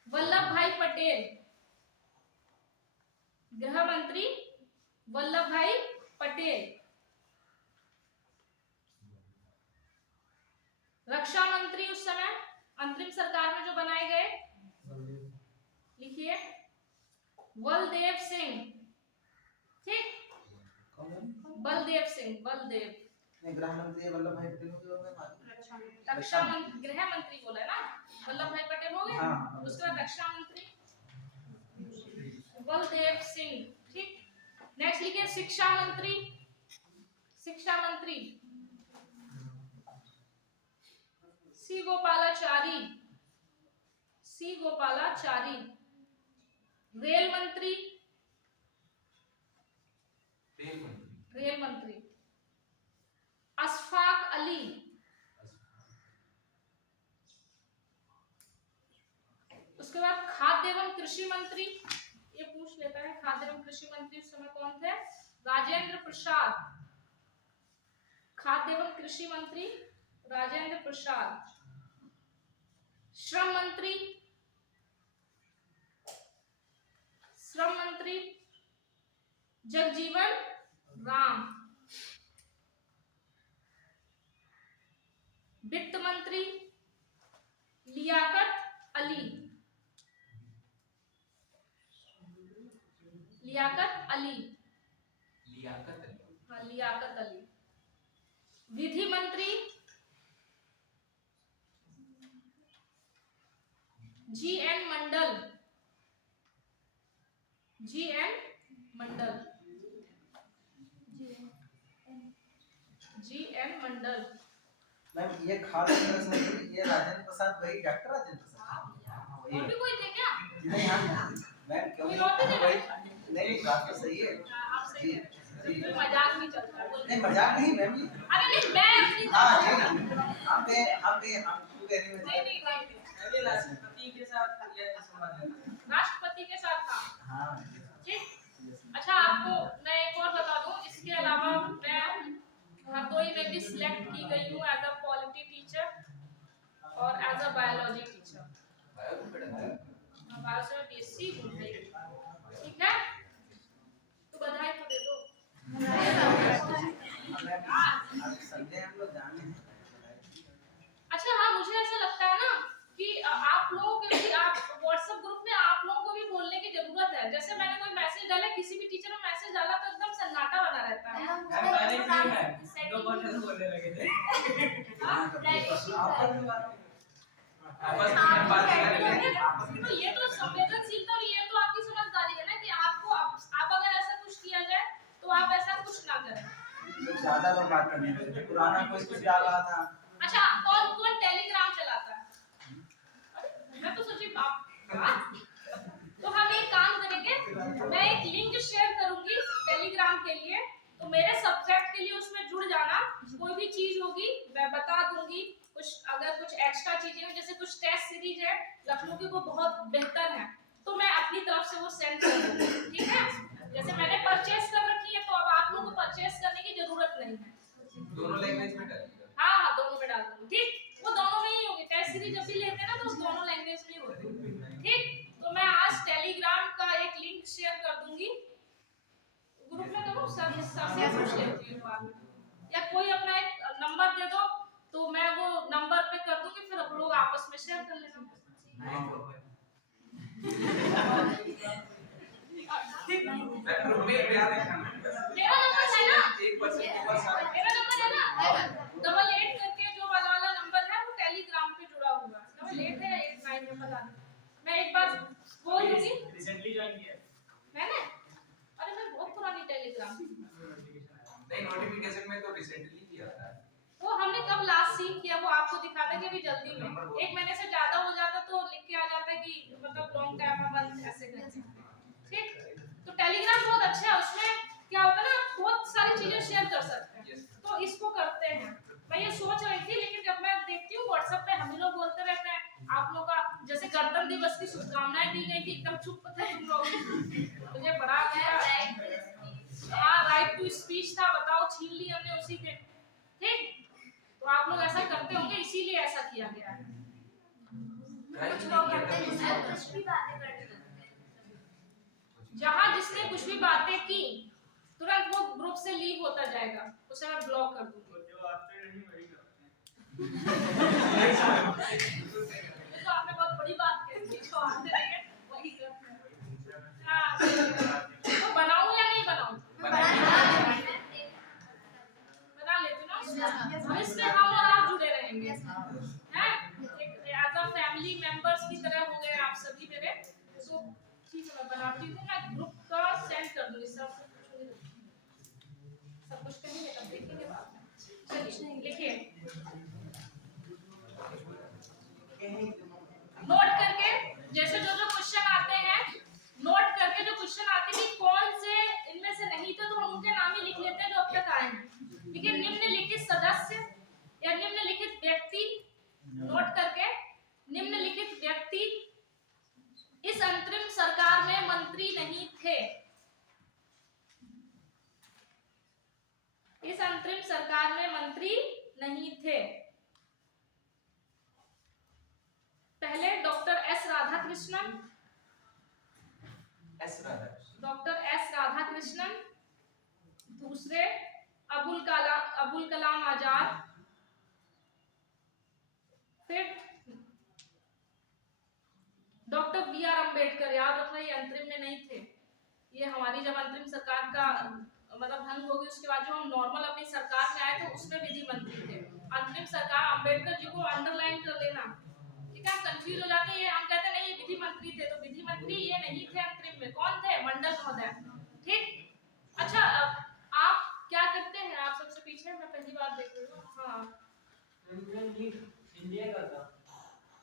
वल्लभ भाई पटेल। गृह मंत्री वल्लभ भाई पटेल। रक्षा मंत्री उस समय अंतरिम सरकार में जो बनाए गए, लिखिए बलदेव सिंह, ठीक? बलदेव सिंह, बलदेव। गृह मंत्री वल्लभ भाई पटेल हो गए। रक्षा मंत्री, गृह मंत्री बोला है ना, वल्लभ भाई पटेल हो गए। हाँ। उसके बाद रक्षा मंत्री बलदेव सिंह, ठीक? नेक्स्ट लिखिए शिक्षा मंत्री। शिक्षा मंत्री सी गोपालाचारी, सी गोपालाचारी। रेल मंत्री, रेल मंत्री अशफाक अली। उसके बाद खाद्य एवं कृषि मंत्री, ये पूछ लेता है खाद्य एवं कृषि मंत्री उस समय कौन थे? राजेंद्र प्रसाद। खाद्य एवं कृषि मंत्री राजेंद्र प्रसाद। श्रम मंत्री, श्रम मंत्री जगजीवन राम। वित्त मंत्री लियाकत अली, लियाकत अली, हाँ लियाकत अली। विधि मंत्री जी.एन. मंडल, जी.एन. मंडल, जी.एन. मंडल। मैम ये खाद्य मंत्री ये राजेंद्र प्रसाद, वही डॉक्टर राजेंद्र प्रसाद। और भी कोई थे क्या? नहीं हम मैम क्यों कोई और भी थे? वही नहीं, बात तो सही है। आप सही है, जी मजाक नहीं चलता है। नहीं मजाक नहीं मैम। अरे नहीं मैं अपनी हाँ जी हम क्यों कह रही हूँ? नहीं राष्ट्रपति के साथ ये संबंध राष्ट्रपति के साथ था, हाँ ठीक? अच्छा आपको मैं एक और बता दूं, इसके अलावा मैं हरदोई में भी सिलेक्ट की गई हूँ एज अ पॉलिटी टीचर। और as a biology teacher. Bio से बीएससी हूँ भाई, ठीक है, तो बधाई तो दे दो। संडे हम लोग जाने हैं। अच्छा हाँ, मुझे ऐसा लगता है ना कि आप लोगों के भी, आप व्हाट्सएप ग्रुप में आप लोगों को भी बोलने की जरूरत है। जैसे मैंने कोई मैसेज डाला, किसी भी टीचर ने मैसेज डाला तो एकदम सन्नाटा बना रहता है। दो क्वेश्चन बोलने लगे थे। हाँ? आपस में बात करने लगे। तो ये तो संवेदनशीलता और ये तो आपकी समझदारी है ना कि आपको आप अगर ऐसा कुछ किया जाए तो आप ऐसा कुछ ना करें। लोग ज्यादा लोग बात करने लगे थे। पुराना कोई कुछ डाल रहा था। अच्छा, कौन कौन टेलीग्राम चलाता है? मैं तो सोची बाप। तो हम एक काम करेंगे, मैं एक लिंक शेयर करूंगी टेलीग्राम के लिए, तो मेरे सब्जेक्ट के लिए उसमें जुड़ जाना। कोई भी चीज होगी मैं बता दूंगी। कुछ अगर कुछ एक्स्ट्रा चीजें हो, जैसे कुछ टेस्ट सीरीज है लखनऊ की, वो बहुत बेहतर है, तो मैं अपनी तरफ से वो सेंड कर दूंगी, ठीक है। जैसे मैंने परचेस कर रखी है, तो अब आप लोगों को परचेस करने की जरूरत नहीं है। दोनों लैंग्वेज में डालिएगा। हाँ हाँ, दोनों में डाल दूंगी, ठीक। वो दोनों में ही होगी, टेस्ट सीरीज जब भी लेते हैं ना तो दोनों लैंग्वेज में होती है, ठीक। तो मैं आज टेलीग्राम का एक लिंक शेयर कर दूंगी ग्रुप में, करो सब पूछ लेती हूँ बाद में, या कोई अपना एक नंबर दे दो तो मैं वो नंबर पे कर दूंगी, फिर आप लोग आपस में शेयर कर लेना। मेरा नंबर है ना, मेरा नंबर है ना 88 करके जो वाला नंबर है, वो टेलीग्राम पे जुड़ा हुआ है। 88 है 89 है, पता नहीं। मैं एक बार बोल दूंगी। रिसेंटली ज्वाइन किया है। मैंने, अरे मैं बहुत पुरानी टेलीग्राम, नहीं, नोटिफिकेशन में तो रिसेंटली किया था। वो हमने कब लास्ट सीन किया वो आपको दिखा देंगे अभी जल्दी में। एक महीने से ज्यादा हो जाता तो लिख के आ जाता है कि मतलब लॉन्ग टाइम में बंद ऐसे करके, ठीक। तो टेलीग्राम बहुत अच्छा है, उसमें क्या होता है ना, बहुत सारी चीजें शेयर कर सकते हैं, तो इसको करते हैं। मैं ये सोच रही थी, लेकिन जब मैं देखती हूँ व्हाट्सएप पे हम लोग बोलते रहते हैं, आप लोग का जैसे गणतंत्र दिवस की शुभकामनाएं दी गई थी, एकदम चुप थे तुम लोग, मुझे बड़ा हाँ राइट टू स्पीच था, बताओ छीन ली हमने उसी दिन, ठीक। तो आप लोग ऐसा करते होंगे, इसीलिए ऐसा किया गया है। कुछ लोग करते हैं जिसमें कुछ भी बातें करते हैं। जहां जिसने कुछ भी बातें की तुरंत वो ग्रुप से लीव होता जाएगा, उसे मैं ब्लॉक कर दूंगी। जो आते नहीं वही करते हैं। तो आपने बहुत बड़ी बात कह दी, जो आते नहीं है वही करते हैं। हाँ, तो बनाऊं या नहीं बनाऊं? बना लेते ना, इसमें हम और आप जुड़े रहेंगे, हैं? एक एज अ फैमिली मेंबर्स की तरह हो गए आप सभी मेरे। तो ठीक है, मैं बनाती हूँ, मैं ग्रुप का सेंड कर दूंगी, सब कुछ कहेंगे तब देखेंगे बाद में। चलिए लिखिए, नोट करके, जैसे जो जो क्वेश्चन आते हैं नोट करके, जो क्वेश्चन आते हैं कि कौन से इनमें से नहीं थे तो हम उनके नाम ही लिख लेते हैं जो अब तक आए हैं, ठीक है। निम्नलिखित सदस्य या निम्नलिखित व्यक्ति, नोट करके, निम्नलिखित व्यक्ति इस अंतरिम सरकार में मंत्री नहीं थे, इस अंतरिम सरकार में मंत्री नहीं थे। पहले doctor S Radhakrishnan, doctor S Radhakrishnan, दूसरे अबुल कलाम आजाद, फिर डॉक्टर बी आर अम्बेडकर। याद रखना ये अंतरिम में नहीं थे, ये हमारी जब अंतरिम सरकार का मतलब भंग हो गई उसके बाद जो हम नॉर्मल अपनी सरकार में आए थे उसमें विधि मंत्री थे। अंतरिम सरकार अम्बेडकर जी को अंडरलाइन कर लेना, ठीक है। हम कंफ्यूज हो जाते हैं, हम कहते नहीं ये विधि मंत्री थे, तो विधि मंत्री ये नहीं थे अंतरिम में, कौन थे? मंडल महोदय, ठीक। अच्छा आप क्या करते हैं? आप सबसे पीछे, मैं पहली बार देख रही हूँ। हाँ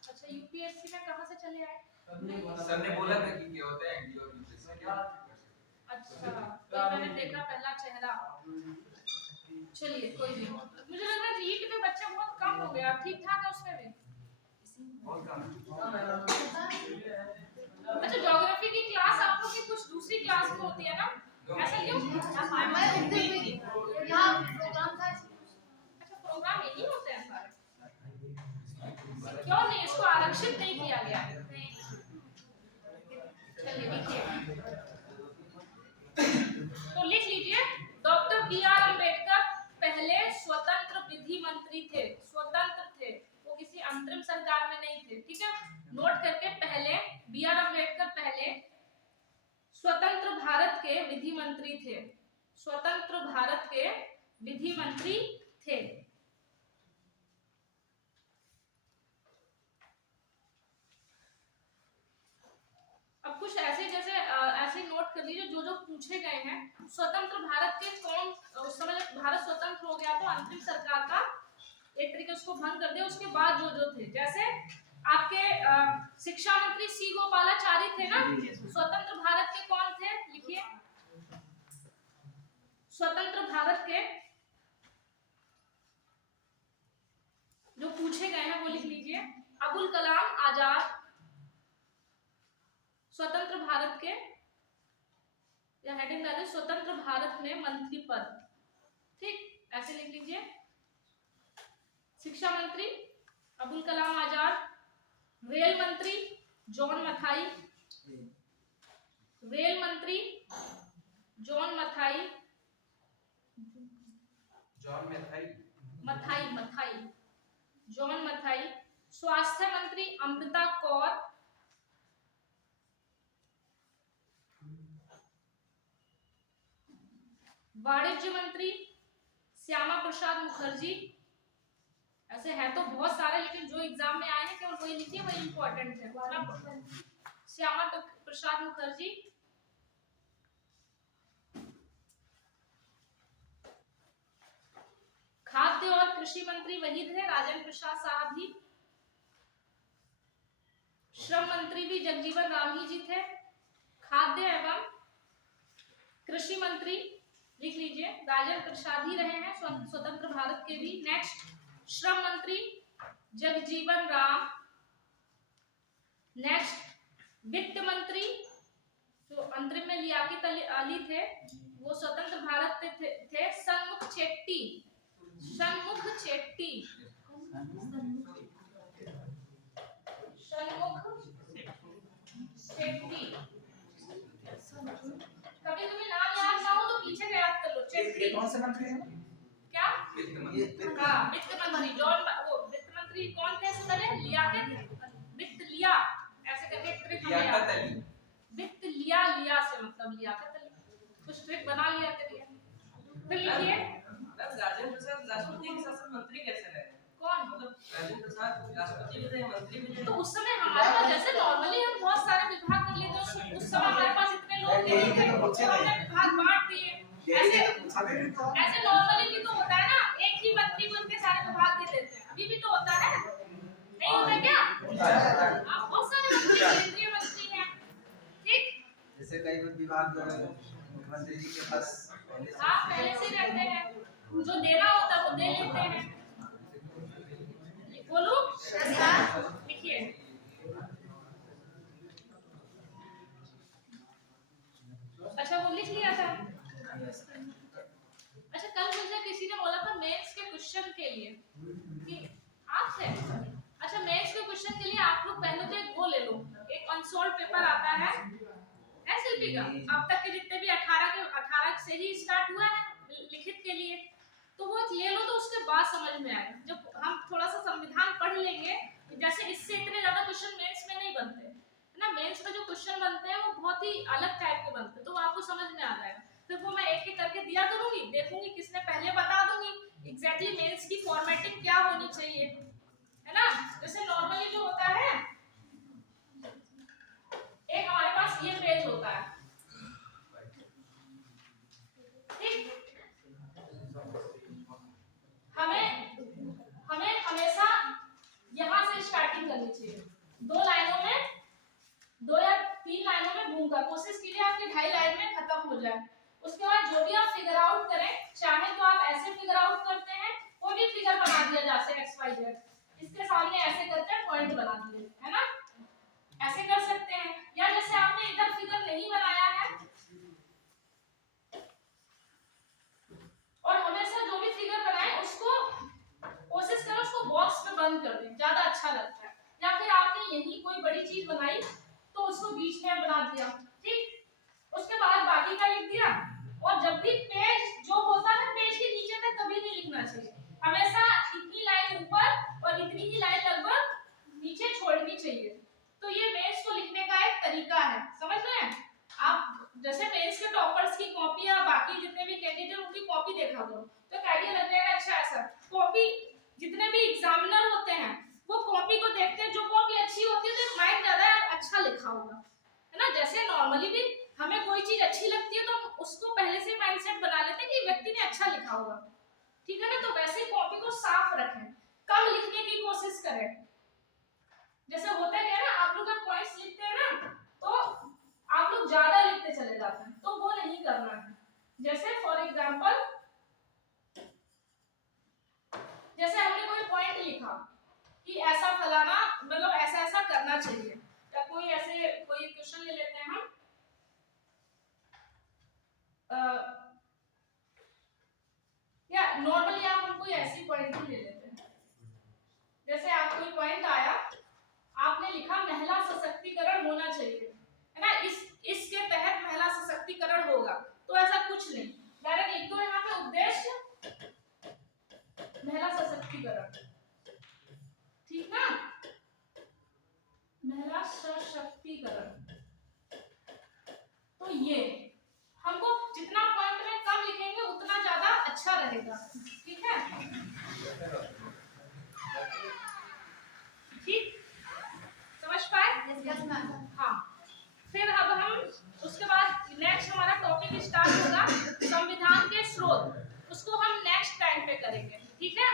अच्छा, यूपीएससी में कहाँ से चले आए? सर ने बोला था कि क्या होता है एनडीओ और यूपीएससी क्या। अच्छा, तो मैंने देखा पहला चेहरा। चलिए कोई नहीं, मुझे लग रहा है रीट में बच्चे बहुत कम हो गए, आप ठीक ठाक है उसमें भी? बहुत कम। अच्छा, ज्योग्राफी की क्लास आप लोग की कुछ दूसरी क्लास में होती है ना, ऐसा क्यों? अच्छा, प्रोग्राम यही होते हैं सारे, क्यों प्रदर्शित नहीं किया गया है। चलिए लिखिए, तो लिख लीजिए, डॉक्टर बी आर अम्बेडकर पहले स्वतंत्र विधि मंत्री थे, स्वतंत्र थे, वो किसी अंतरिम सरकार में नहीं थे, ठीक है। नोट करके, पहले बी आर अम्बेडकर पहले स्वतंत्र भारत के विधि मंत्री थे, स्वतंत्र भारत के विधि मंत्री थे। अब कुछ ऐसे जैसे ऐसे नोट कर लीजिए जो जो पूछे गए हैं। स्वतंत्र भारत के कौन, उस समय जब भारत स्वतंत्र हो गया तो अंतरिम सरकार का एक तरीके उसको भंग कर दिया, उसके बाद जो जो थे, जैसे आपके शिक्षा मंत्री सी गोपालाचारी थे ना, स्वतंत्र भारत के कौन थे, लिखिए, स्वतंत्र भारत के जो पूछे गए हैं वो लिख लीजिए। अबुल कलाम आजाद स्वतंत्र भारत के, या हेडिंग डाले स्वतंत्र भारत में मंत्री पद, ठीक, ऐसे लिख लीजिए। शिक्षा मंत्री अबुल कलाम आजाद, रेल मंत्री जॉन मथाई, रेल मंत्री John Mathai, John Mathai, Mathai Mathai John Mathai. स्वास्थ्य मंत्री अमृता कौर, वाणिज्य मंत्री श्यामा प्रसाद मुखर्जी। ऐसे है तो बहुत सारे, लेकिन जो एग्जाम में आए हैं केवल वही लिखिए, वही इंपॉर्टेंट है। श्यामा प्रसाद मुखर्जी। खाद्य और कृषि मंत्री वही थे, राजेंद्र प्रसाद साहब ही। श्रम मंत्री भी जगजीवन राम ही जी थे। खाद्य एवं कृषि मंत्री लिख लीजिए, राजेंद्र प्रसाद ही रहे हैं, स्वतंत्र भारत के भी। नेक्स्ट, श्रम मंत्री जगजीवन राम। नेक्स्ट, वित्त मंत्री जो अंतरिम में लियाकत अली थे, वो स्वतंत्र भारत के थे, सन्मुख चेट्टी, सन्मुख चेट्टी, सन्मुख चेट्टी। कभी कभी नाम याद ना हो तो पीछे का याद कर लो। ये कौन से मंत्री हैं? क्या? ये वित्त हाँ, वित्त मंत्री जॉन, वो वित्त मंत्री कौन थे इससे पहले? लियाकत, वित्त लिया, ऐसे करके एक ट्रिक हमें याद है। वित्त लिया, लिया से मतलब लियाकत अली, कुछ ट्रिक बना लिया करिए। फिर लिखिए, राजेंद्र प्रसाद राष्ट्रपति के शासन मंत्री कैसे रहे? कौन? मतलब राजेंद्र प्रसाद राष्ट्रपति भी थे, मंत्री भी थे। तो उस समय हमारे पास जैसे नॉर्मली हम बहुत सारे विभाग कर लेते हैं, उस समय हमारे पास इतने लोग नहीं थे तो हमने विभाग बांट दिए। ऐसे नॉर्मली भी तो होता है ना, एक ही मंत्री को इतने सारे विभाग दे देते हैं, अभी भी तो होता है, नहीं होता क्या? आप बहुत सारे मंत्री, केंद्रीय मंत्री हैं, ठीक? जैसे कई विभाग मुख्यमंत्री जी के पास पहले से ही रहते हैं, जो देना होता है वो दे लेते हैं। बोलो, लिखिए, अच्छा वो लिख लिया था। अच्छा, कल मुझे किसी ने बोला था मेंस के क्वेश्चन के लिए कि आप थे, अच्छा मेंस के क्वेश्चन के लिए आप लोग पहले तो एक वो ले लो, एक अनसॉल्व पेपर आता है शिल्पी का, अब तक के जितने भी 18 से ही स्टार्ट हुआ है लिखित के लिए, तो वो ले लो, तो उसके बाद समझ में आएगा। जब हम थोड़ा सा संविधान पढ़ लेंगे, जैसे इससे इतने ज्यादा क्वेश्चन मेंस में नहीं बनते है ना, मेंस में जो क्वेश्चन बनते हैं वो बहुत ही अलग टाइप के बनते हैं, तो आपको समझ में आ जाएगा। फिर वो मैं एक एक करके दिया करूंगी, देखूंगी किसने पहले, बता दूंगी एग्जैक्टली मेंस की फॉर्मेटिंग क्या होनी चाहिए, है ना। जैसे नॉर्मली जो होता है, एक हमारे पास ये पेज होता है, ठीक, हमें हमेशा यहाँ से स्टार्टिंग करनी चाहिए, 2 लाइनों में, 2 या 3 लाइनों में घूमकर कोशिश कीजिए आपकी 2.5 लाइन में खत्म हो जाए। उसके बाद जो भी आप फिगर आउट करें, चाहे तो आप ऐसे फिगर आउट करते हैं, कोई भी फिगर बना दिया जैसे XYZ, इसके सामने ऐसे करके पॉइंट बना दिए, है ना, ऐसे कर सकते हैं। या जैसे आपने इधर फिगर नहीं बनाया है, और हमेशा जो भी फिगर बनाए उसको कोशिश करो उसको बॉक्स में बंद कर दें, ज्यादा अच्छा लगता है। या फिर आपने उसको बीच में बना दिया, ठीक। उसके बाद बाकी का लिख दिया। और जब भी पेज जो होता है पेज के नीचे तक कभी नहीं लिखना चाहिए, हमेशा इतनी लाइन ऊपर और इतनी ही लाइन लगभग नीचे छोड़नी चाहिए। तो ये मेंस को लिखने का एक तरीका है, समझ रहे हैं आप। जैसे मेंस के टॉपर्स की कॉपी या बाकी जितने भी कैंडिडेट उनकी कॉपी देखा करो तो एक आइडिया लग जाएगा। अच्छा ऐसा कॉपी जितने भी एग्जामिनर होते हैं वो कॉपी को देखते हैं, जो कॉपी अच्छी होती है तो माइंड ज्यादा अच्छा लिखा होगा, है ना। जैसे नॉर्मली भी हमें कोई चीज अच्छी लगती है तो हम उसको पहले से माइंडसेट बना लेते हैं कि व्यक्ति ने अच्छा लिखा होगा, ठीक है ना। तो वैसे कॉपी को साफ रखें, कम लिखने की कोशिश करें। जैसे होता है ना आप लोग जब पॉइंट्स लिखते हैं ना तो आप लोग ज्यादा लिखते चले जाते हैं, तो वो नहीं करना है। जैसे फॉर एग्जांपल जैसे हमने कोई पॉइंट लिखा कि ऐसा फलाना मतलब ऐसा ऐसा करना चाहिए, या कोई ऐसे कोई क्वेश्चन ले लेते हैं हम या नॉर्मली आप हम कोई ऐसी पॉइंट ही ले लेते हैं। जैसे आप कोई पॉइंट आया आपने लिखा महिला सशक्तिकरण होना चाहिए, है ना। इसके तहत महिला सशक्तिकरण होगा, तो ऐसा कुछ नहीं, डायरेक्ट लिख दो यहाँ पे उद्देश्य महिला सशक्तिकरण, ठीक ना, महिला सशक्तिकरण। तो ये हमको जितना पॉइंट में कम लिखेंगे उतना ज्यादा अच्छा रहेगा, ठीक है, ठीक, समझ पाए। हाँ, फिर अब हम उसके बाद नेक्स्ट हमारा टॉपिक स्टार्ट होगा संविधान के स्रोत, उसको हम नेक्स्ट टाइम पे करेंगे, ठीक है।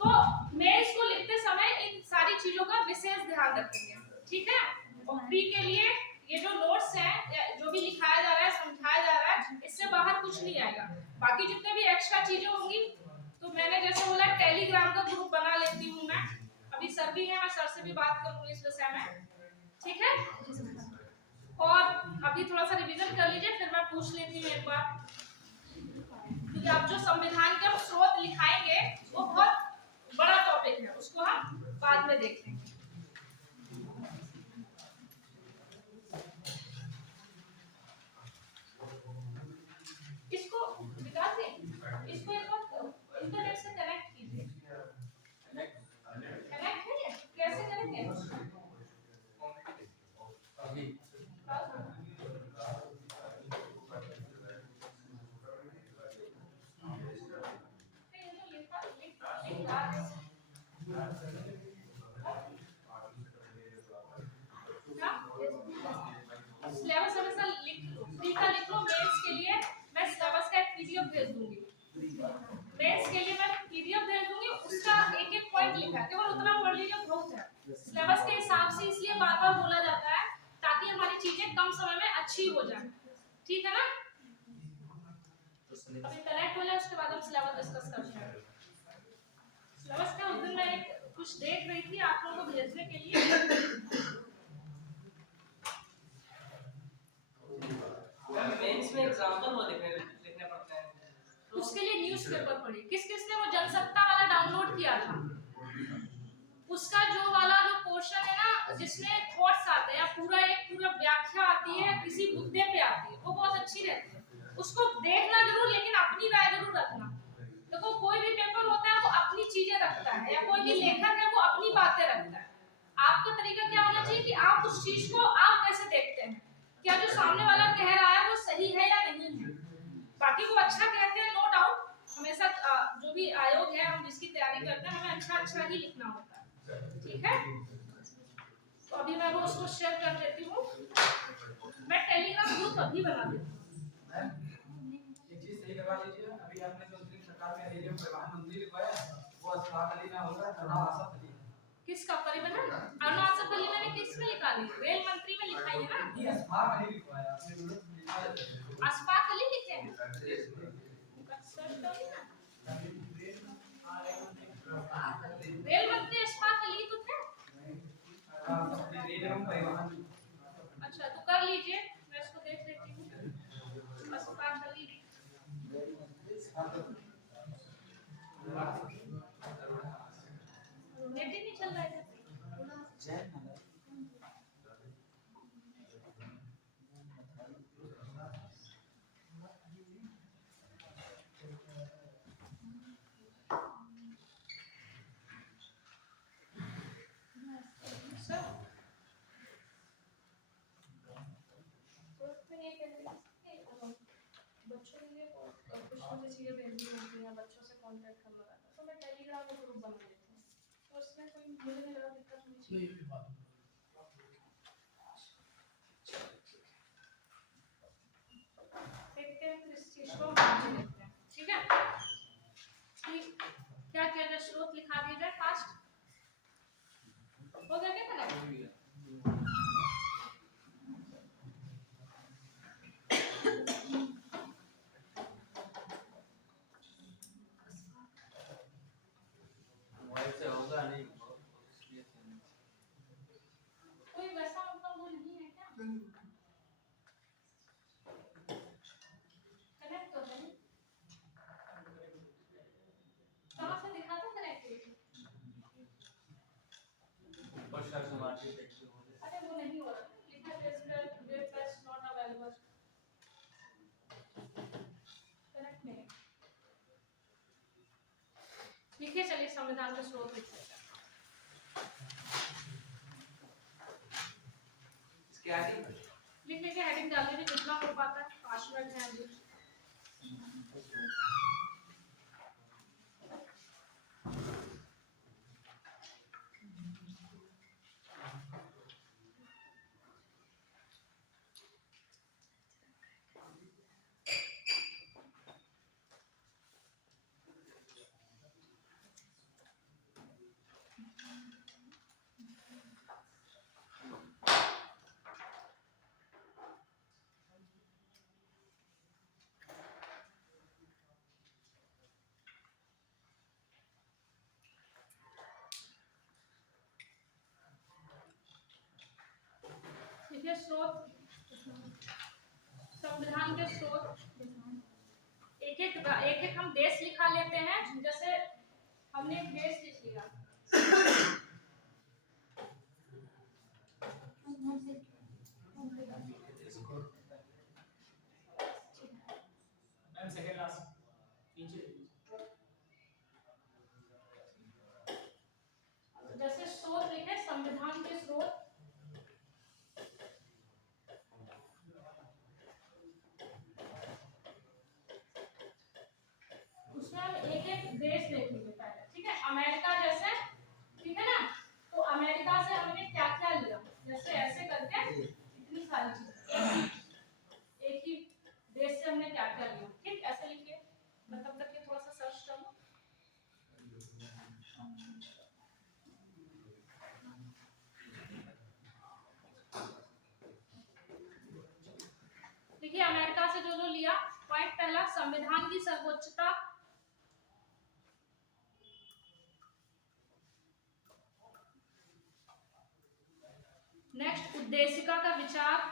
तो मेंस को लिखते समय इन सारी चीजों का विशेष ध्यान रखेंगे, ठीक है। और प्री के लिए ये जो नोट्स हैं जो भी लिखाया जा रहा है समझाया जा रहा है इससे बाहर कुछ नहीं आएगा। बाकी जितने भी एक्स्ट्रा चीजें होंगी तो मैंने जैसे बोला टेलीग्राम का ग्रुप बना लेती हूँ मैं, अभी सर भी है, मैं सर से भी बात करूंगी इस विषय में, ठीक है। और अभी थोड़ा सा रिवीजन कर लीजिए फिर मैं पूछ लेती हूँ एक बार, क्योंकि आप जो संविधान के स्रोत लिखाएंगे वो बहुत बड़ा टॉपिक है, उसको हम बाद में देखेंगे। इसको विकास जी इसको एक बार इंटरनेट से कनेक्ट कीजिए, कनेक्ट है ये? कैसे करेंगे अभी सिलेबस हमेशा लिख लो। मेंस के लिए मैं सिलेबस का एक पीडीएफ भेज दूंगी, मेंस के लिए मैं पीडीएफ भेज दूंगी, उसका एक एक पॉइंट लिखा है, केवल उतना पढ़ लीजिए बहुत है। सिलेबस के हिसाब से इसलिए बार-बार बोला जाता है ताकि हमारी चीजें कम समय में अच्छी हो जाए, ठीक है ना। अभी कनेक्ट हो जाए उसके बाद हम सिलेबस डिस्कस करते हैं। सिलेबस का उस दिन मैं कुछ देख रही थी आप लोगों को भेजने के लिए। मेंस में एग्जांपल वो लिखने पड़ते हैं, उसके लिए न्यूज़पेपर पढ़ी। किसने वो जनसत्ता वाला डाउनलोड किया था, उसका जो पोर्शन है ना जिसमें थॉट्स आते हैं, पूरा व्याख्या आती है किसी मुद्दे पे आती है, वो बहुत अच्छी रहती है। उसको देखना जरूर, लेकिन अपनी राय जरूर रखना। देखो कोई भी पेपर होता है वो अपनी चीजें रखता है, या कोई भी लेखक है वो अपनी बातें रखता है। आपका तरीका क्या होना चाहिए कि आप उस चीज को आप कैसे देखते हैं, क्या जो सामने वाला कह रहा है वो सही है या नहीं है। बाकी को अच्छा कहते हैं, नो डाउट, हमेशा जो भी आयोग है हम जिसकी तैयारी करते हैं हमें अच्छा ही लिखना होता है, ठीक है। तो अभी मैं वो उसको शेयर कर देती हूँ, मैं टेलीग्राम ग्रुप अभी बना देती हूँ। एक चीज सही करवा लीजिए, अभी आपने जो उत्तरी सरकार में रेलवे परिवहन मंत्री लिखवाया वो अशफाक अली ना होगा, अरुणा आसफ अली। किसका परिवहन? अरुणा आसफ अली मैंने किस में लिखा ली? रेल मंत्री में लिखा है ना। नहीं, अशफाक अली लिखवाया आपने, अशफाक अली लिखे हैं। रेल मंत्री अशफाक अली तो थे। रेल एवं परिवहन। अच्छा तो कर लीजिए, मैं इसको देख लेती हूँ। अशफाक अली नेट ही नहीं चल रहा है। सर तो इसमें ये कह रही थी कि बच्चों के लिए कुछ मुझे चीज़ें भेजनी होती हैं, बच्चों से कांटेक्ट करना रहता है, तो मैं टेलीग्राम में ग्रुप बना लेती हूँ, तो उसमें कोई मुझे नहीं लगा दिक्कत होनी चाहिए। देखते हैं फिर इस चीज़ को आगे देखते हैं, ठीक है। ठीक, क्या किया जाए, स्रोत लिखा दिया जाए फास्ट, हो गया क्या कनेक्ट? मोबाइल से होगा नहीं कोई वैसा उनका वो नहीं है क्या? कनेक्ट तो है नहीं। कहाँ से दिखाते कनेक्टिविटी? और सर्च मारके देखते हो अरे वो नहीं हो रहा, लिखा है resident web page not available, connect नहीं है। लिखिए, चलिए संविधान के स्रोत लिखते हैं। इसके आगे लिख लिखिए, हेडिंग डाल दीजिए जितना हो पाता है, 5 मिनट है अभी। देखिए स्रोत, संविधान के स्रोत, एक एक हम देश लिखा लेते हैं, जैसे हमने एक देश लिख लिया, मैम सेकंड लास्ट नीचे जैसे स्रोत लिखे संविधान के स्रोत, उसमें हम एक एक देश देखेंगे पहले, ठीक है। अमेरिका जैसे, ठीक है ना, तो अमेरिका से हमने क्या क्या लिया, जैसे ऐसे करके इतनी सारी चीजें एक ही देश से हमने क्या क्या लिया, ठीक, ऐसे लिखिए। मैं तब तक ये थोड़ा सा सर्च कर लूं। देखिए अमेरिका से जो जो लिया, पॉइंट पहला, संविधान की सर्वोच्चता, नेक्स्ट उद्देशिका का विचार,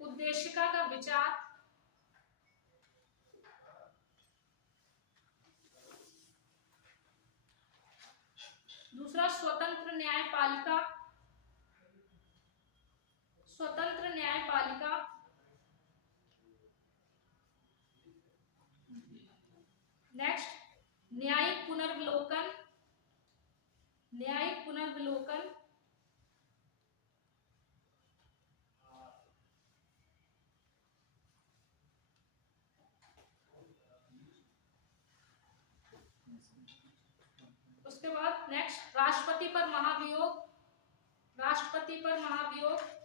उद्देशिका का विचार, दूसरा स्वतंत्र न्यायपालिका, स्वतंत्र न्यायपालिका, नेक्स्ट न्यायिक पुनर्विलोकन, न्यायिक पुनर्विलोकन, उसके बाद नेक्स्ट राष्ट्रपति पर महाभियोग, राष्ट्रपति पर महाभियोग,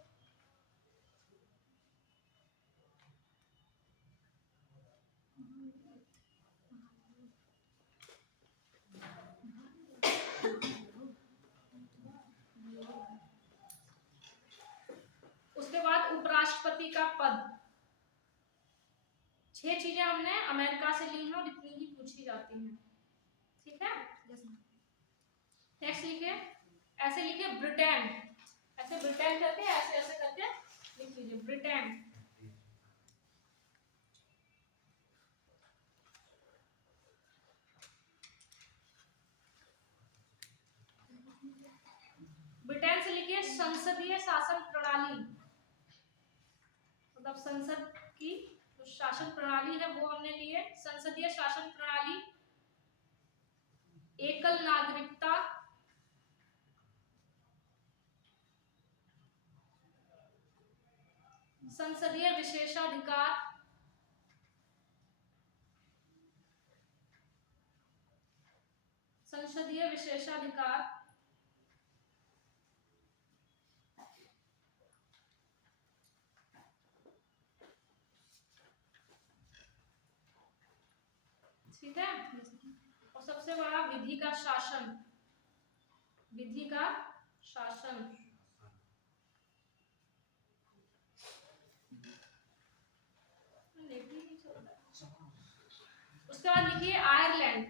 उसके बाद उपराष्ट्रपति का पद। 6 चीजें हमने अमेरिका से ली हैं और इतनी ही पूछी जाती हैं, ठीक है। नेक्स्ट लिखिए, ऐसे लिखिए ब्रिटेन, ऐसे ब्रिटेन करके ऐसे ऐसे करके लिख लीजिए ब्रिटेन। संसदीय शासन प्रणाली, मतलब संसद की जो शासन प्रणाली है वो हमने लिए। संसदीय शासन प्रणाली, एकल नागरिकता, संसदीय विशेषाधिकार, संसदीय विशेषाधिकार, ठीक है। और सबसे बड़ा विधि का शासन, विधि का शासन। उसके बाद लिखिए आयरलैंड,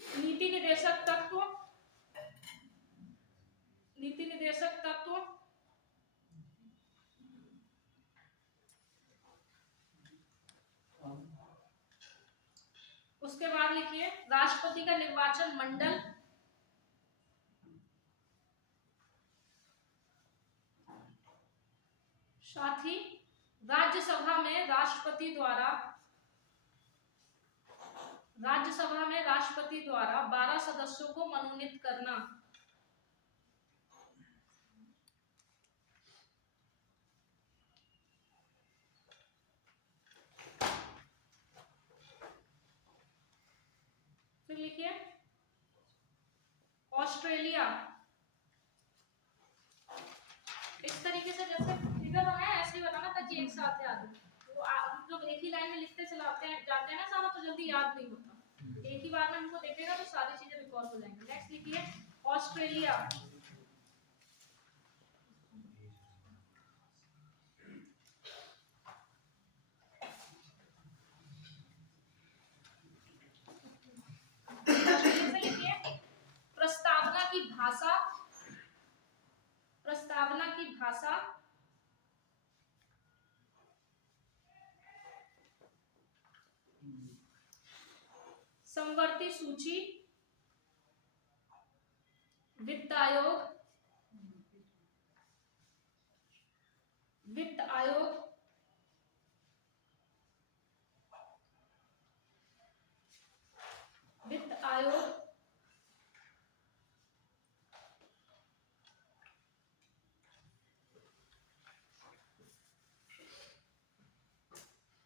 नीति निर्देशक तत्व, नीति निर्देशक तत्व, उसके बाद लिखिए राष्ट्रपति का निर्वाचन मंडल, साथ ही राज्यसभा में राष्ट्रपति द्वारा 12 सदस्यों को मनोनीत करना। फिर लिखिए ऑस्ट्रेलिया, इस तरीके से जैसे फिगर बनाया ऐसे ही बनाना ताकि एक साथ याद हो। तो आप जब एक ही लाइन में लिखते चलाते हैं जाते हैं ना सारा, तो जल्दी याद नहीं होता। एक ही बार में हमको देखेगा तो सारी चीजें रिकॉल हो जाएंगी। नेक्स्ट लिखिए ऑस्ट्रेलिया, लिखिए प्रस्तावना की भाषा, प्रस्तावना की भाषा, संवर्ती सूची, वित्त आयोग, वित्त आयोग, वित्त आयोग,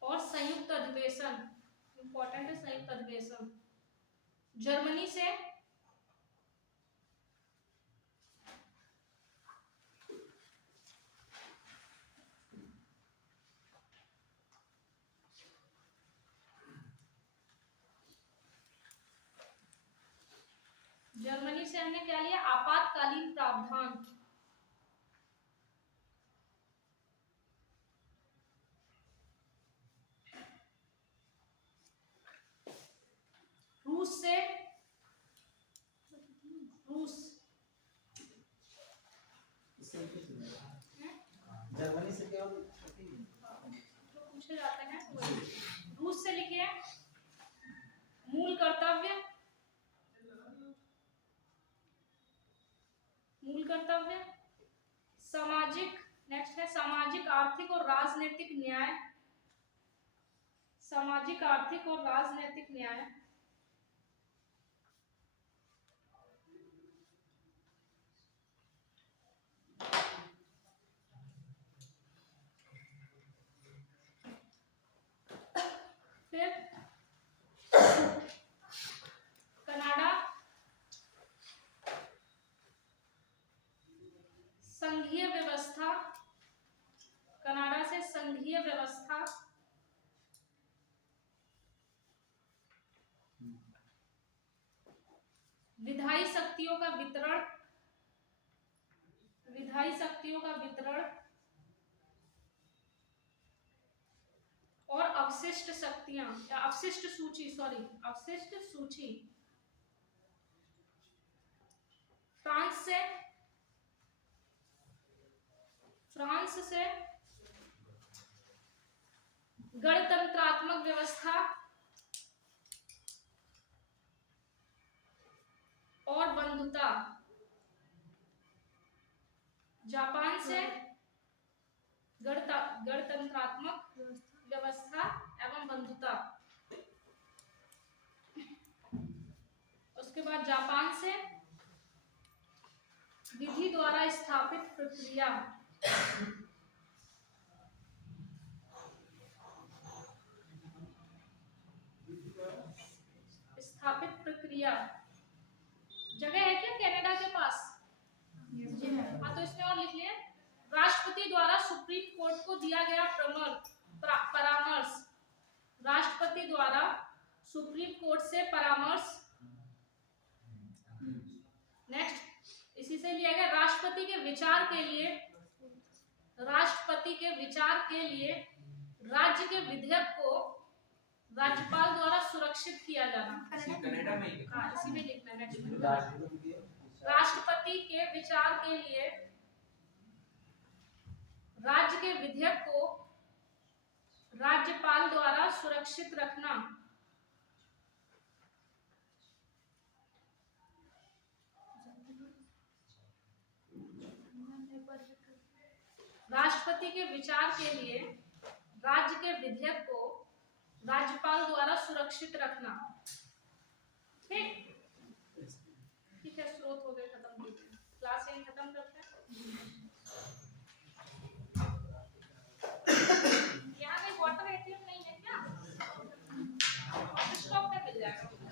और संयुक्त अधिवेशन, इंपॉर्टेंट है संयुक्त अधिवेशन। जर्मनी से हमने क्या लिया, आपातकालीन प्रावधान। रूस से, रूस जर्मनी से केवल जो पूछे जाते हैं वही। रूस से लिखिए मूल कर्तव्य, मूल कर्तव्य, सामाजिक, नेक्स्ट है सामाजिक आर्थिक और राजनीतिक न्याय, सामाजिक आर्थिक और राजनीतिक न्याय, फिर कनाडा संघीय व्यवस्था, कनाडा से संघीय व्यवस्था, विधायी शक्तियों का वितरण, विधायी शक्तियों का वितरण और अवशिष्ट शक्तियां या अवशिष्ट सूची, सॉरी अवशिष्ट सूची। फ्रांस से, फ्रांस से गणतंत्रात्मक व्यवस्था और बंधुता। जापान से गणतंत्रात्मक व्यवस्था एवं बंधुता। उसके बाद जापान से विधि द्वारा स्थापित प्रक्रिया। स्थापित प्रक्रिया जगह है क्या कनाडा के पास? हाँ, तो इसमें और लिख लें, राष्ट्रपति द्वारा सुप्रीम कोर्ट को दिया गया परामर्श। राष्ट्रपति द्वारा सुप्रीम कोर्ट से परामर्श। नेक्स्ट इसी से लिया गया, राष्ट्रपति के विचार के लिए राज्य के विधेयक को राज्यपाल द्वारा सुरक्षित किया जाना। कनाडा में ही हाँ, इसी में लिखना है नेक्स्ट में। राष्ट्रपति के विचार के लिए राज्य के विधेयक को राज्यपाल द्वारा सुरक्षित रखना। राष्ट्रपति के विचार के लिए राज्य के विधेयक को राज्यपाल द्वारा सुरक्षित रखना। ठीक है, स्रोत हो गए खत्म। क्लास यहीं खत्म करते हैं। यहाँ कहीं वाटर एटीएम नहीं है क्या? ऑफिस स्टॉक में मिल जाएगा।